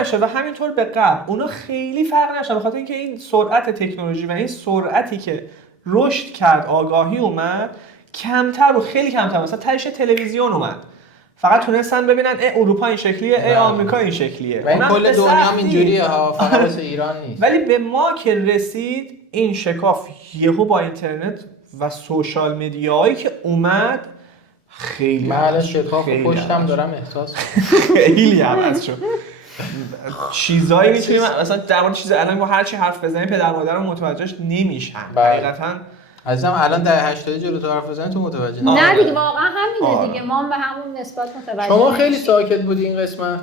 نشه و همینطور به قبل اونا خیلی فرق نشه، به خاطر اینکه این سرعت تکنولوژی و این سرعتی که رشد کرد، آگاهی اومد، کمتر و خیلی کمتر مثلا تهش تلویزیون اومد، فقط تونستن ببینن اروپا این شکلیه، آمریکا این شکلیه، و کل دنیا هم اینجوریه ها، فقط واسه ایران نیست. ولی به ما که رسید این شکاف یهو با اینترنت و سوشال مدیاهایی که اومد خیلی من الان شکاف پشتم دارم احساس خیلی عوض شد. چیزایی میتونیم مثلا در مورد چیز الان ما هر چی حرف بزنیم پدر مادرم متوجهش نمیشن. حقیقتا عزیزم الان در 80 جلو تو حرف بزنی تو متوجه نه دیگه واقعا همینه دیگه، ما به همون نسبت متوجه. شما خیلی ساکت بودی این قسمت.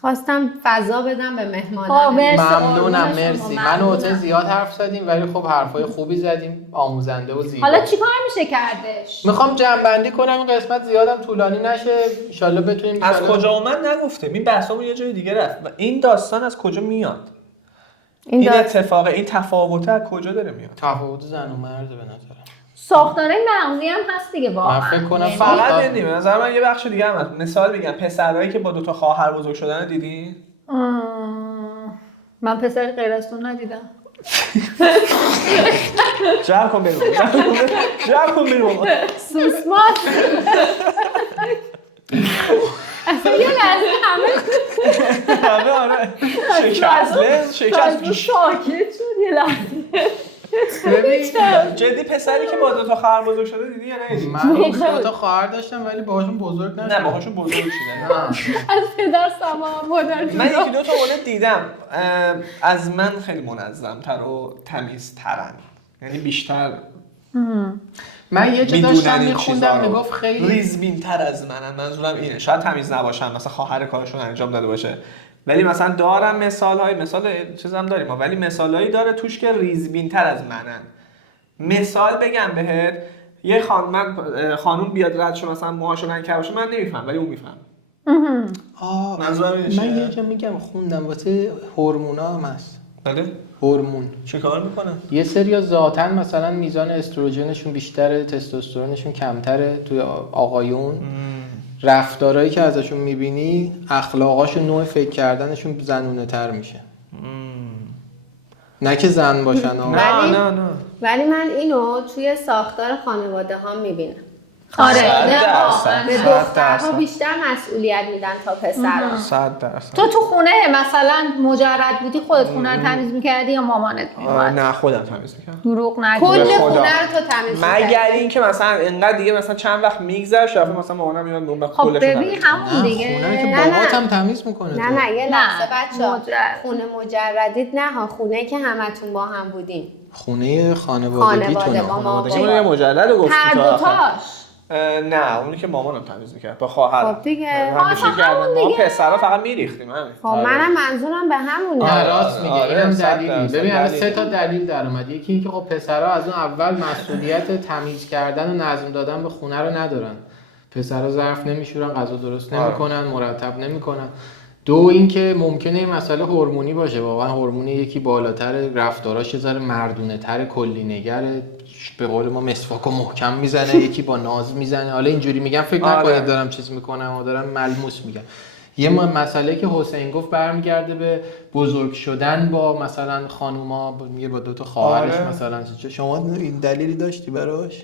خواستم فضا بدم به مهمانان. ممنونم، مرسی. من و حسین زیاد حرف زدیم ولی خب حرفای خوبی زدیم، آموزنده و زیبا. حالا چیکار میشه کردش؟ میخوام جمع‌بندی کنم این قسمت زیادم طولانی نشه، ان شاءالله بتونیم. از کجا اومد نگفتیم، این بحثمون یه جای دیگه رفت و این داستان از کجا میاد؟ این اتفاق، این تفاوت از کجا داره میاد؟ تفاوت زن و مرد به نظرم. ساختاره مغزی هم هست دیگه واقعا. من فکر کنم فقط نمیدونم، به نظر من یه بخش دیگه هم هست. مثال بگم، پسرایی که با دو تا خواهر بزرگ شدن دیدی؟ من پسر غیر از تو ندیدم. جمع کن بریم. سوسمات. اصلا یه لحظه همه آره شکست شاکت شد یه لحظه. جدی پسری که با دو تا خواهر بزرگ شده دیدی یا نه؟ من دو تا خواهر داشتم ولی باهاشون بزرگ نشدم. نه باهاشون بزرگ شدن. از پدر سما مادر من یکی دو تا مورد دیدم از من خیلی منظم‌تر و تمیزترن، یعنی بیشتر من یه جا داشتم میخوندم میگفت خیلی ریزبین‌تر از منن. منظورم اینه، شاید تمیز نباشن، مثلا خواهر کارشون انجام داده باشه، ولی مثلا دارم مثال چیزام داریم، ولی مثالایی داره توش که ریزبین‌تر از منن. مثال بگم بهت، یه خانم بیاد رد شه مثلا موهاشو نکنده باشه، من نمیفهم ولی اون میفهم. منظورم اینه. من یه جا میگم خوندم واسه هورمونا هم هست. بله؟ هورمون چه کار میکنن؟ یه سری ذاتاً مثلا میزان استروژنشون بیشتره، تستوسترونشون کمتره توی آقایون. رفتارهایی که ازشون میبینی، اخلاقاشون، نوع فکر کردنشون زنونه تر میشه. نه که زن باشن. نه ولی من اینو توی ساختار خانواده ها میبینم. آره به دخترها بیشتر مسئولیت میدن تا پسرها. 100%. تو خونه مثلا مجرد بودی خودت خونه رو تمیز میکردی یا مامانت میومد؟ نه خودم تمیز میکردم. دروغ نگو. کل خونه رو تو تمیز میکردی؟ مگر اینکه مثلا انقدر دیگه مثلا چند وقت میگذشت شافه مثلا مامانم میاد اون خب ببین همون دیگه. خونه که بابات هم تمیز میکنه. نه یه لحظه بچه‌ها، خونه مجردید نه ها، خونه که همتون با هم بودین. خونه خانوادگیتونه. خونه مجرد رو گفتی هر دوتاش؟ نه اونی که مامانم تمیز میکرد با خواهرم. خب دیگه همیشه کردن. ما پسرا فقط میریختیم همین. خب منم منظورم به همونه. راست میگه. اینم دلیلی. ببین الان 3 تا دلیل در اومد. یکی اینکه خب پسرا از اون اول مسئولیت تمیز کردن و نظم دادن به خونه رو ندارن. پسرا ظرف نمیشورن، غذا درست نمیکنن، مرتب نمیکنن. دو اینکه ممکنه این مسئله هورمونی باشه، واقعا هورمون یکی بالاتر، رفتاراش یه ذره مردونه تر، کلی نگره، به قول ما مسواکو محکم میزنه، یکی با ناز میزنه. حالا اینجوری میگم فکر نکنید دارم چیز میکنم و دارم ملموس میگم. یه مسئله که حسین گفت برمیگرده به بزرگ شدن با مثلا خانوما، با 2 تا خواهرش. مثلا شما این دلیلی داشتی براش؟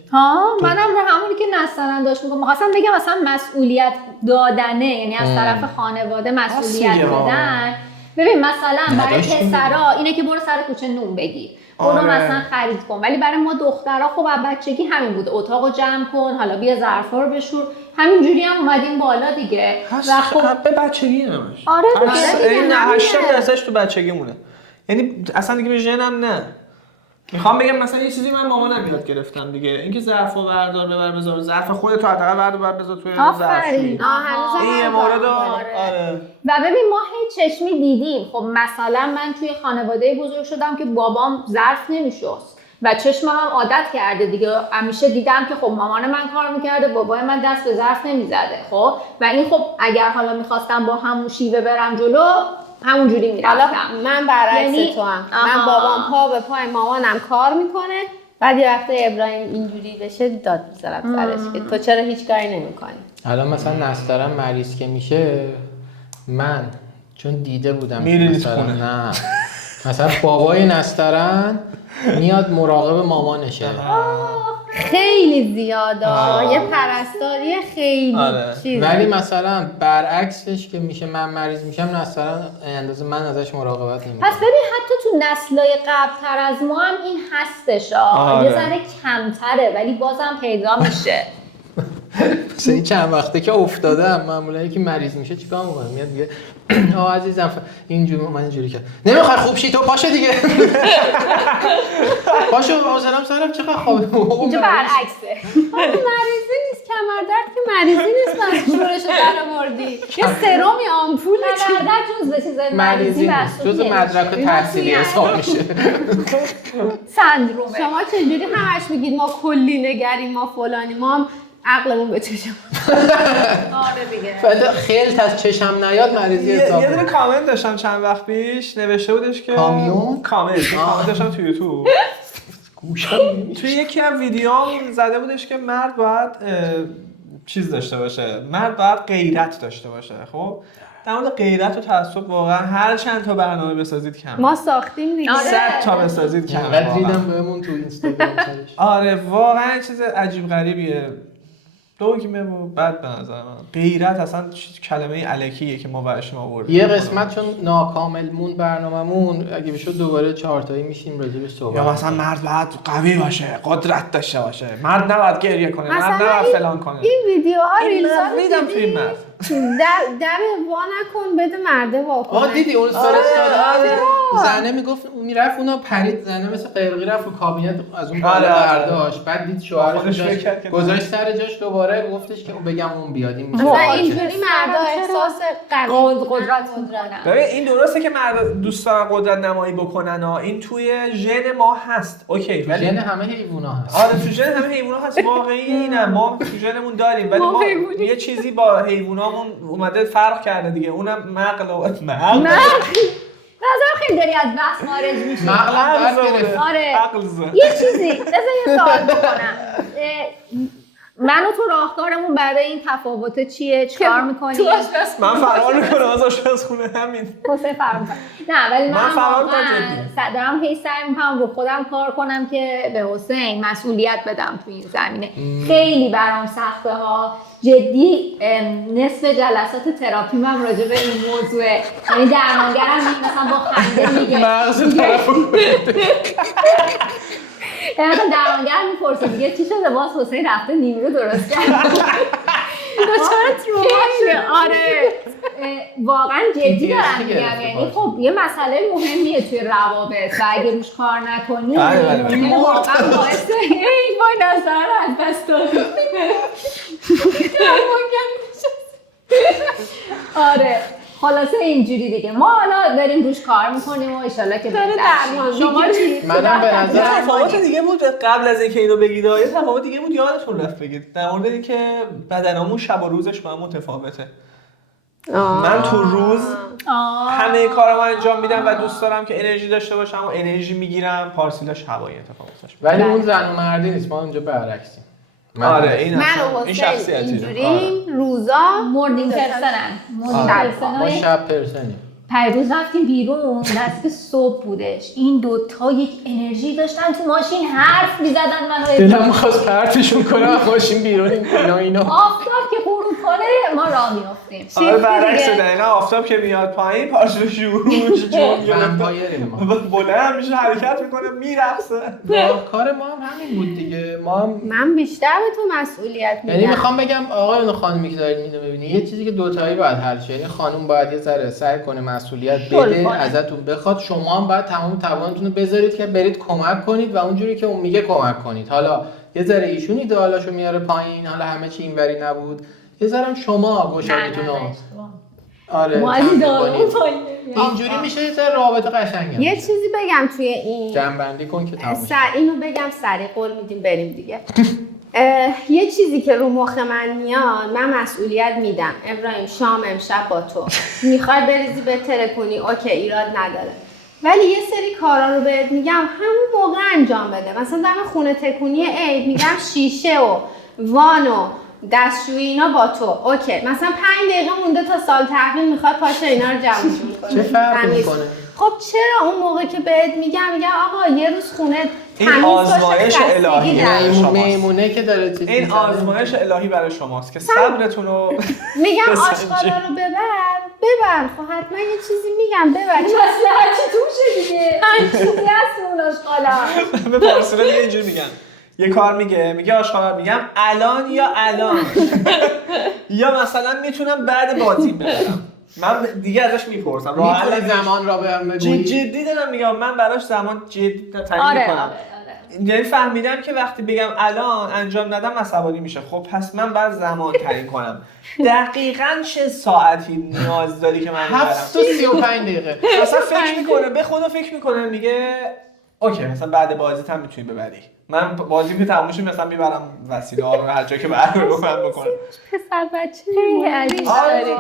منم رو همونی که نسترن داشت میگم، می‌خواستم بگم مثلا مسئولیت دادنه، یعنی از طرف خانواده مسئولیت دادن. ببین مثلا برای پسرا اینه که برو سر کوچه نون بگیر، برو مثلا خرید کن، ولی برای ما دخترها خب از بچگی همین بود، اتاقو جمع کن، حالا بیا ظرفا رو بشور، همینجوری هم اومدیم بالا دیگه. و خب به بچگی همش. آره دیگه. 80% تو بچگی مونه. یعنی اصلا دیگه به ژنم نه. میخوام بگم مثلا یه چیزی من مامانم یاد گرفتم دیگه، اینکه ظرفو بردار ببر بذار ظرف خودت، حداقل بردار بذار توی ظرفشویی. هنوز این یه مورد. آره. و ببین ما هی چشمی دیدیم. خب مثلا من توی خانواده بزرگ شدم که بابام ظرف نمیشست و چشمم هم عادت کرده دیگه، همیشه دیدم که خب مامان من کار میکرده، بابای من دست به ظرف نمیزده. خب و این خب اگر حالا میخواستم با همون شیوه برم جلو همونجوری میرفتم. حالا من برعکس تو هم. من بابام پا به پای مامانم کار میکنه، بعد یه وقته ابراهیم اینجوری بشه داد میزنم سرش که تو چرا هیچ کاری نمیکنی. الان مثلا نسترن مریض که میشه، من چون دیده بودم مثلا نه مثلا بابای نسترن میاد مراقب مامانشه. خیلی زیاده، یه پرستاری خیلی چیزه. ولی مثلا برعکسش که میشه من مریض میشم، نسترن اندازه من ازش مراقبت نمیکنم. پس ببین حتی تو نسل‌های قبل‌تر از ما هم این هستش. یه ذره کمتره ولی بازم پیدا میشه. مثلا چند وقته که افتادم، معمولا یکی مریض میشه چیکار میکنه؟ میاد میگه عزیزم اینجوری من اینجوری کرد، نمیخوای خوب شی تو، پاشه دیگه. پاشو حاضرم سرم چقدر خوابه. اینجا برعکسه. مریضی نیست، کمردرد که مریضی نیست. من شورشو درآوردی یه سرمی آمپول کمردرد جزء چیزای مریضی نیست، جزء مدرک تحصیلی حساب میشه. سندرومه. شما چجوری همش میگید ما کلی نگریم، ما فلانی، ما هم عقلمون به چشم. آره دیگه. فقط خیلت از چشم نیاد مریضی حساب. یه دونه کامنت داشتم چند وقت پیش نوشته بودش که کامیون کامنت داشتم تو یوتیوب. توی یکی از ویدیوام زده بودش که مرد باید چیز داشته باشه، مرد باید غیرت داشته باشه. خب در مورد غیرت و تعصب واقعا هر چند تا برنامه بسازید کم، ما ساختیم دیگه. 100 تا بسازید کم. انقدر دیدم بهمون تو اینستاگرام سرش. آره واقعا چیز عجیب غریبیه. دوگمه و بعد به نظر من غیرت اصلا کلمه الکیه که ما براشون آوردیم. یه قسمت چون ناکامل مون برنامه‌مون، اگه بشه دوباره 4 تایی میشیم راجع به صحبت. یا مثلا مرد باید قوی باشه، قدرت داشته باشه، مرد نباید گریه کنه، مرد نباید فلان کنه. این ویدیوها ریلزا رو دیدم فیلم در وا نکن بده مرده وا کنه. دیدی اون فرستاد زنه میگفت اون میرفت اونا پرید، زنه مثل قرقی رفت رو کابینت از اون بالا برداشت، بعد دید شوهرش گذاشت سر جاش، دوباره گفتش که بگم اون بیاد. این مثلا اینجوری مردا احساس قدرت میکنن. ببین این درسته که مرد دوست دارن قدرت نمایی بکنن ها، این توی ژن ما هست، اوکی، ولی ژن همه حیونا هست. آره تو ژن همه حیونا هست، واقعی اینه، ما تو ژنمون داریم، ولی ما یه چیزی با حیوانامون اومده فرق کرده دیگه، اونم مغل و نظر خیلی داری از بحث خارج میشی. آره یه چیزی بذار یه سوال بکنم. من و تو راهکارمون برای این تفاوت چیه؟ چیکار می‌کنی؟ من فرار می‌کنم از آشپزخونه همین. حسین فرار می‌کنه. نه ولی من فرار دارم هی سعی می‌کنم رو خودم کار کنم که به حسین مسئولیت بدم تو این زمینه. خیلی برام سخته ها. جدی نصف جلسات تراپی من راجع به این موضوعه. یعنی درمانگرم مثلا با خنده میگه. درمانگر میپرسه دیگه چی شده، باز حسین رفته نیمرو درست کرد. چرا تروما؟ آره واقعا جدی دارم میگم، یعنی خب یه مسئله مهمیه توی روابط و اگه روش کار نکنی واقعا باعث ای وای نظر از دست دادی. آره خلاصه اینجوری دیگه ما حالا داریم روش کار میکنیم و انشالله که داره درمان. شما چی؟ منم به نظر تفاوت دیگه بود قبل از اینکه اینو بگید، یه تفاوت دیگه بود یادتون رفت بگید در مورد اینکه بدنمون شب و روزش با هم متفاوته. من تو روز همه کارامو انجام میدم و دوست دارم که انرژی داشته باشم و انرژی میگیرم، پارسیلا شبایی اتفاقش. ولی اون زن و مردی نیست، ما اونجا برعکسیم. آره این من و حسین اینجوریم، روزا مورنینگ پرسنن، ما شب پرسنیم. پیروز رفتیم بیرون دست صبح بودش، این دوتا یک انرژی داشتن تو ماشین حرف میزدن، منو دلم می‌خواست پرتشون کنم ماشین بیرون اینا آفتاب که غروب میکنه ما راه میافتیم. آره برعکس دقیقا آفتاب که میاد پایین پاشو شوش جون بلند میشه حرکت میکنه میرقصه. کار ما هم همین بود دیگه. من بیشتر به تو مسئولیت میدم. یعنی میخوام بگم آقایون و خانومی که دارید اینو میبینید یه چیزی که دوتایی باید حل شه. یعنی خانم باید یه ذره سعی کنه مسئولیت بده ازتون بخواد، شما هم باید تمام توانتون رو بذارید که برید کمک کنید و اونجوری که اون میگه کمک کنید. حالا یه ذره ایشون ایدئالاشو میاره پایین، حالا همه چی اینوری نبود، یه ذره شما گشادیتون رو اینجوری میشه یه ذره رابطه قشنگه. یه چیزی بگم توی این جمع‌بندی کن که تموم شه. اینو بگم سریع قول میدیم بریم دیگه. یه چیزی که رو مخ من میاد، من مسئولیت میدم. ابراهیم شام امشب با تو میخوای بریزی بهتره کنی، اوکی ایراد نداره، ولی یه سری کارا رو بهت میگم همون موقع انجام بده. مثلا دم خونه تکونی عید میگم شیشه و وان و دستشویی اینا با تو، اوکی. مثلا 5 دقیقه مونده تا سال تحویل، میخواد پاشه اینا رو جمعشون کنه. چه فرقی میکنه؟ خب چرا اون موقع که بهت میگم آقا یه روز خونه این آزمایش الهی میمونه که داره چیزی این آزمایش الهی برای شماست که صبرتون رو میگم آشغالا رو ببر خب حتما یه چیزی میگم ببر مصلحتی توشه دیگه. هر چیزی هست اون آشغالا. به پارسیلا دیگه اینجوری میگن، یه کار میگه آشغالا، میگم الان یا الان یا مثلا میتونم بعد بازی برم. من دیگه ازش میپرسم میتونی زمان را بهم بگویی؟ جدی دارم میگم، من براش زمان جدی تعیین میکنم. یعنی فهمیدم که وقتی بگم الان انجام ندم عصبانی میشه. خب پس من باید زمان تعیین کنم. دقیقاً چه ساعتی نیاز داری که من برم؟ 7 تا 35 دقیقه. مثلا فکر میکنه، به خدا فکر میکنه، میگه اوکی مثلا بعد بازیت هم میتونی ببری. من بازیم که تموم شه مثلا میبرم وسیله ها رو هر جا که برنامه بکنم. پسر بچه ریش داریم.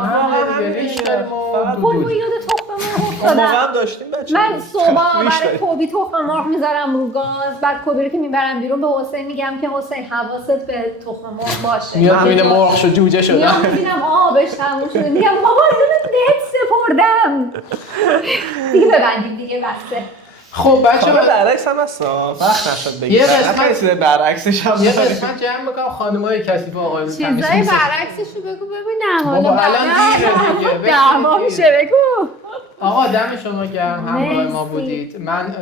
خب یاد تخم مرغ افتادم. هم داشتیم بچه. من صبح برای کوبی تخم مرغ میذارم رو گاز، بعد کوبی رو که میبرم بیرون به حسین میگم که حسین حواست به تخم مرغ باشه. میاد میبینه مرغ شو جوجه شده. میام میبینم آبش تموم شده، میگم بابا اینو بهت سپردم. دیگه ببندیم دیگه بسه. خب بچه‌ها برعکس هم هستا وقت نشد بگید. یه قسمت برعکسش هم یه قسمت جمع بکنم خانمای کثیف و آقایون چیزای برعکسشو بگو ببینم. حالا الان دیگه دعوا میشه بگو. آقا دم شما گرم، همراه ما بودید. من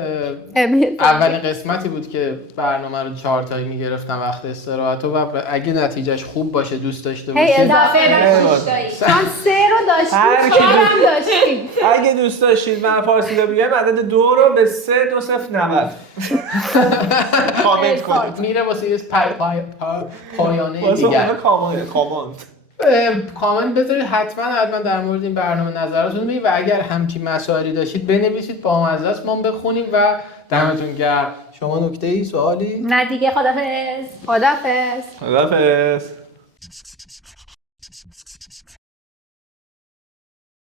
اولین قسمتی بود که برنامه رو 4 تایی میگرفتم وقت استراحت و اگه نتیجهش خوب باشه دوست داشته باشید اضافه داشتید. چون 3 رو داشتیم 4 هم داشتیم. اگه دوست داشتید من پارسیلا بگم عدد 2 رو به 32090 کامنت کنید. میره واسه یه پایانه دیگه. کامنت بذارید حتما در مورد این برنامه نظراتتون بدید و اگر همچین مسائلی داشتید بنویسید با مزه است ما بخونیم و دمتون گرم. شما نکته‌ای سوالی؟ نه دیگه خدافظ. خدافظ.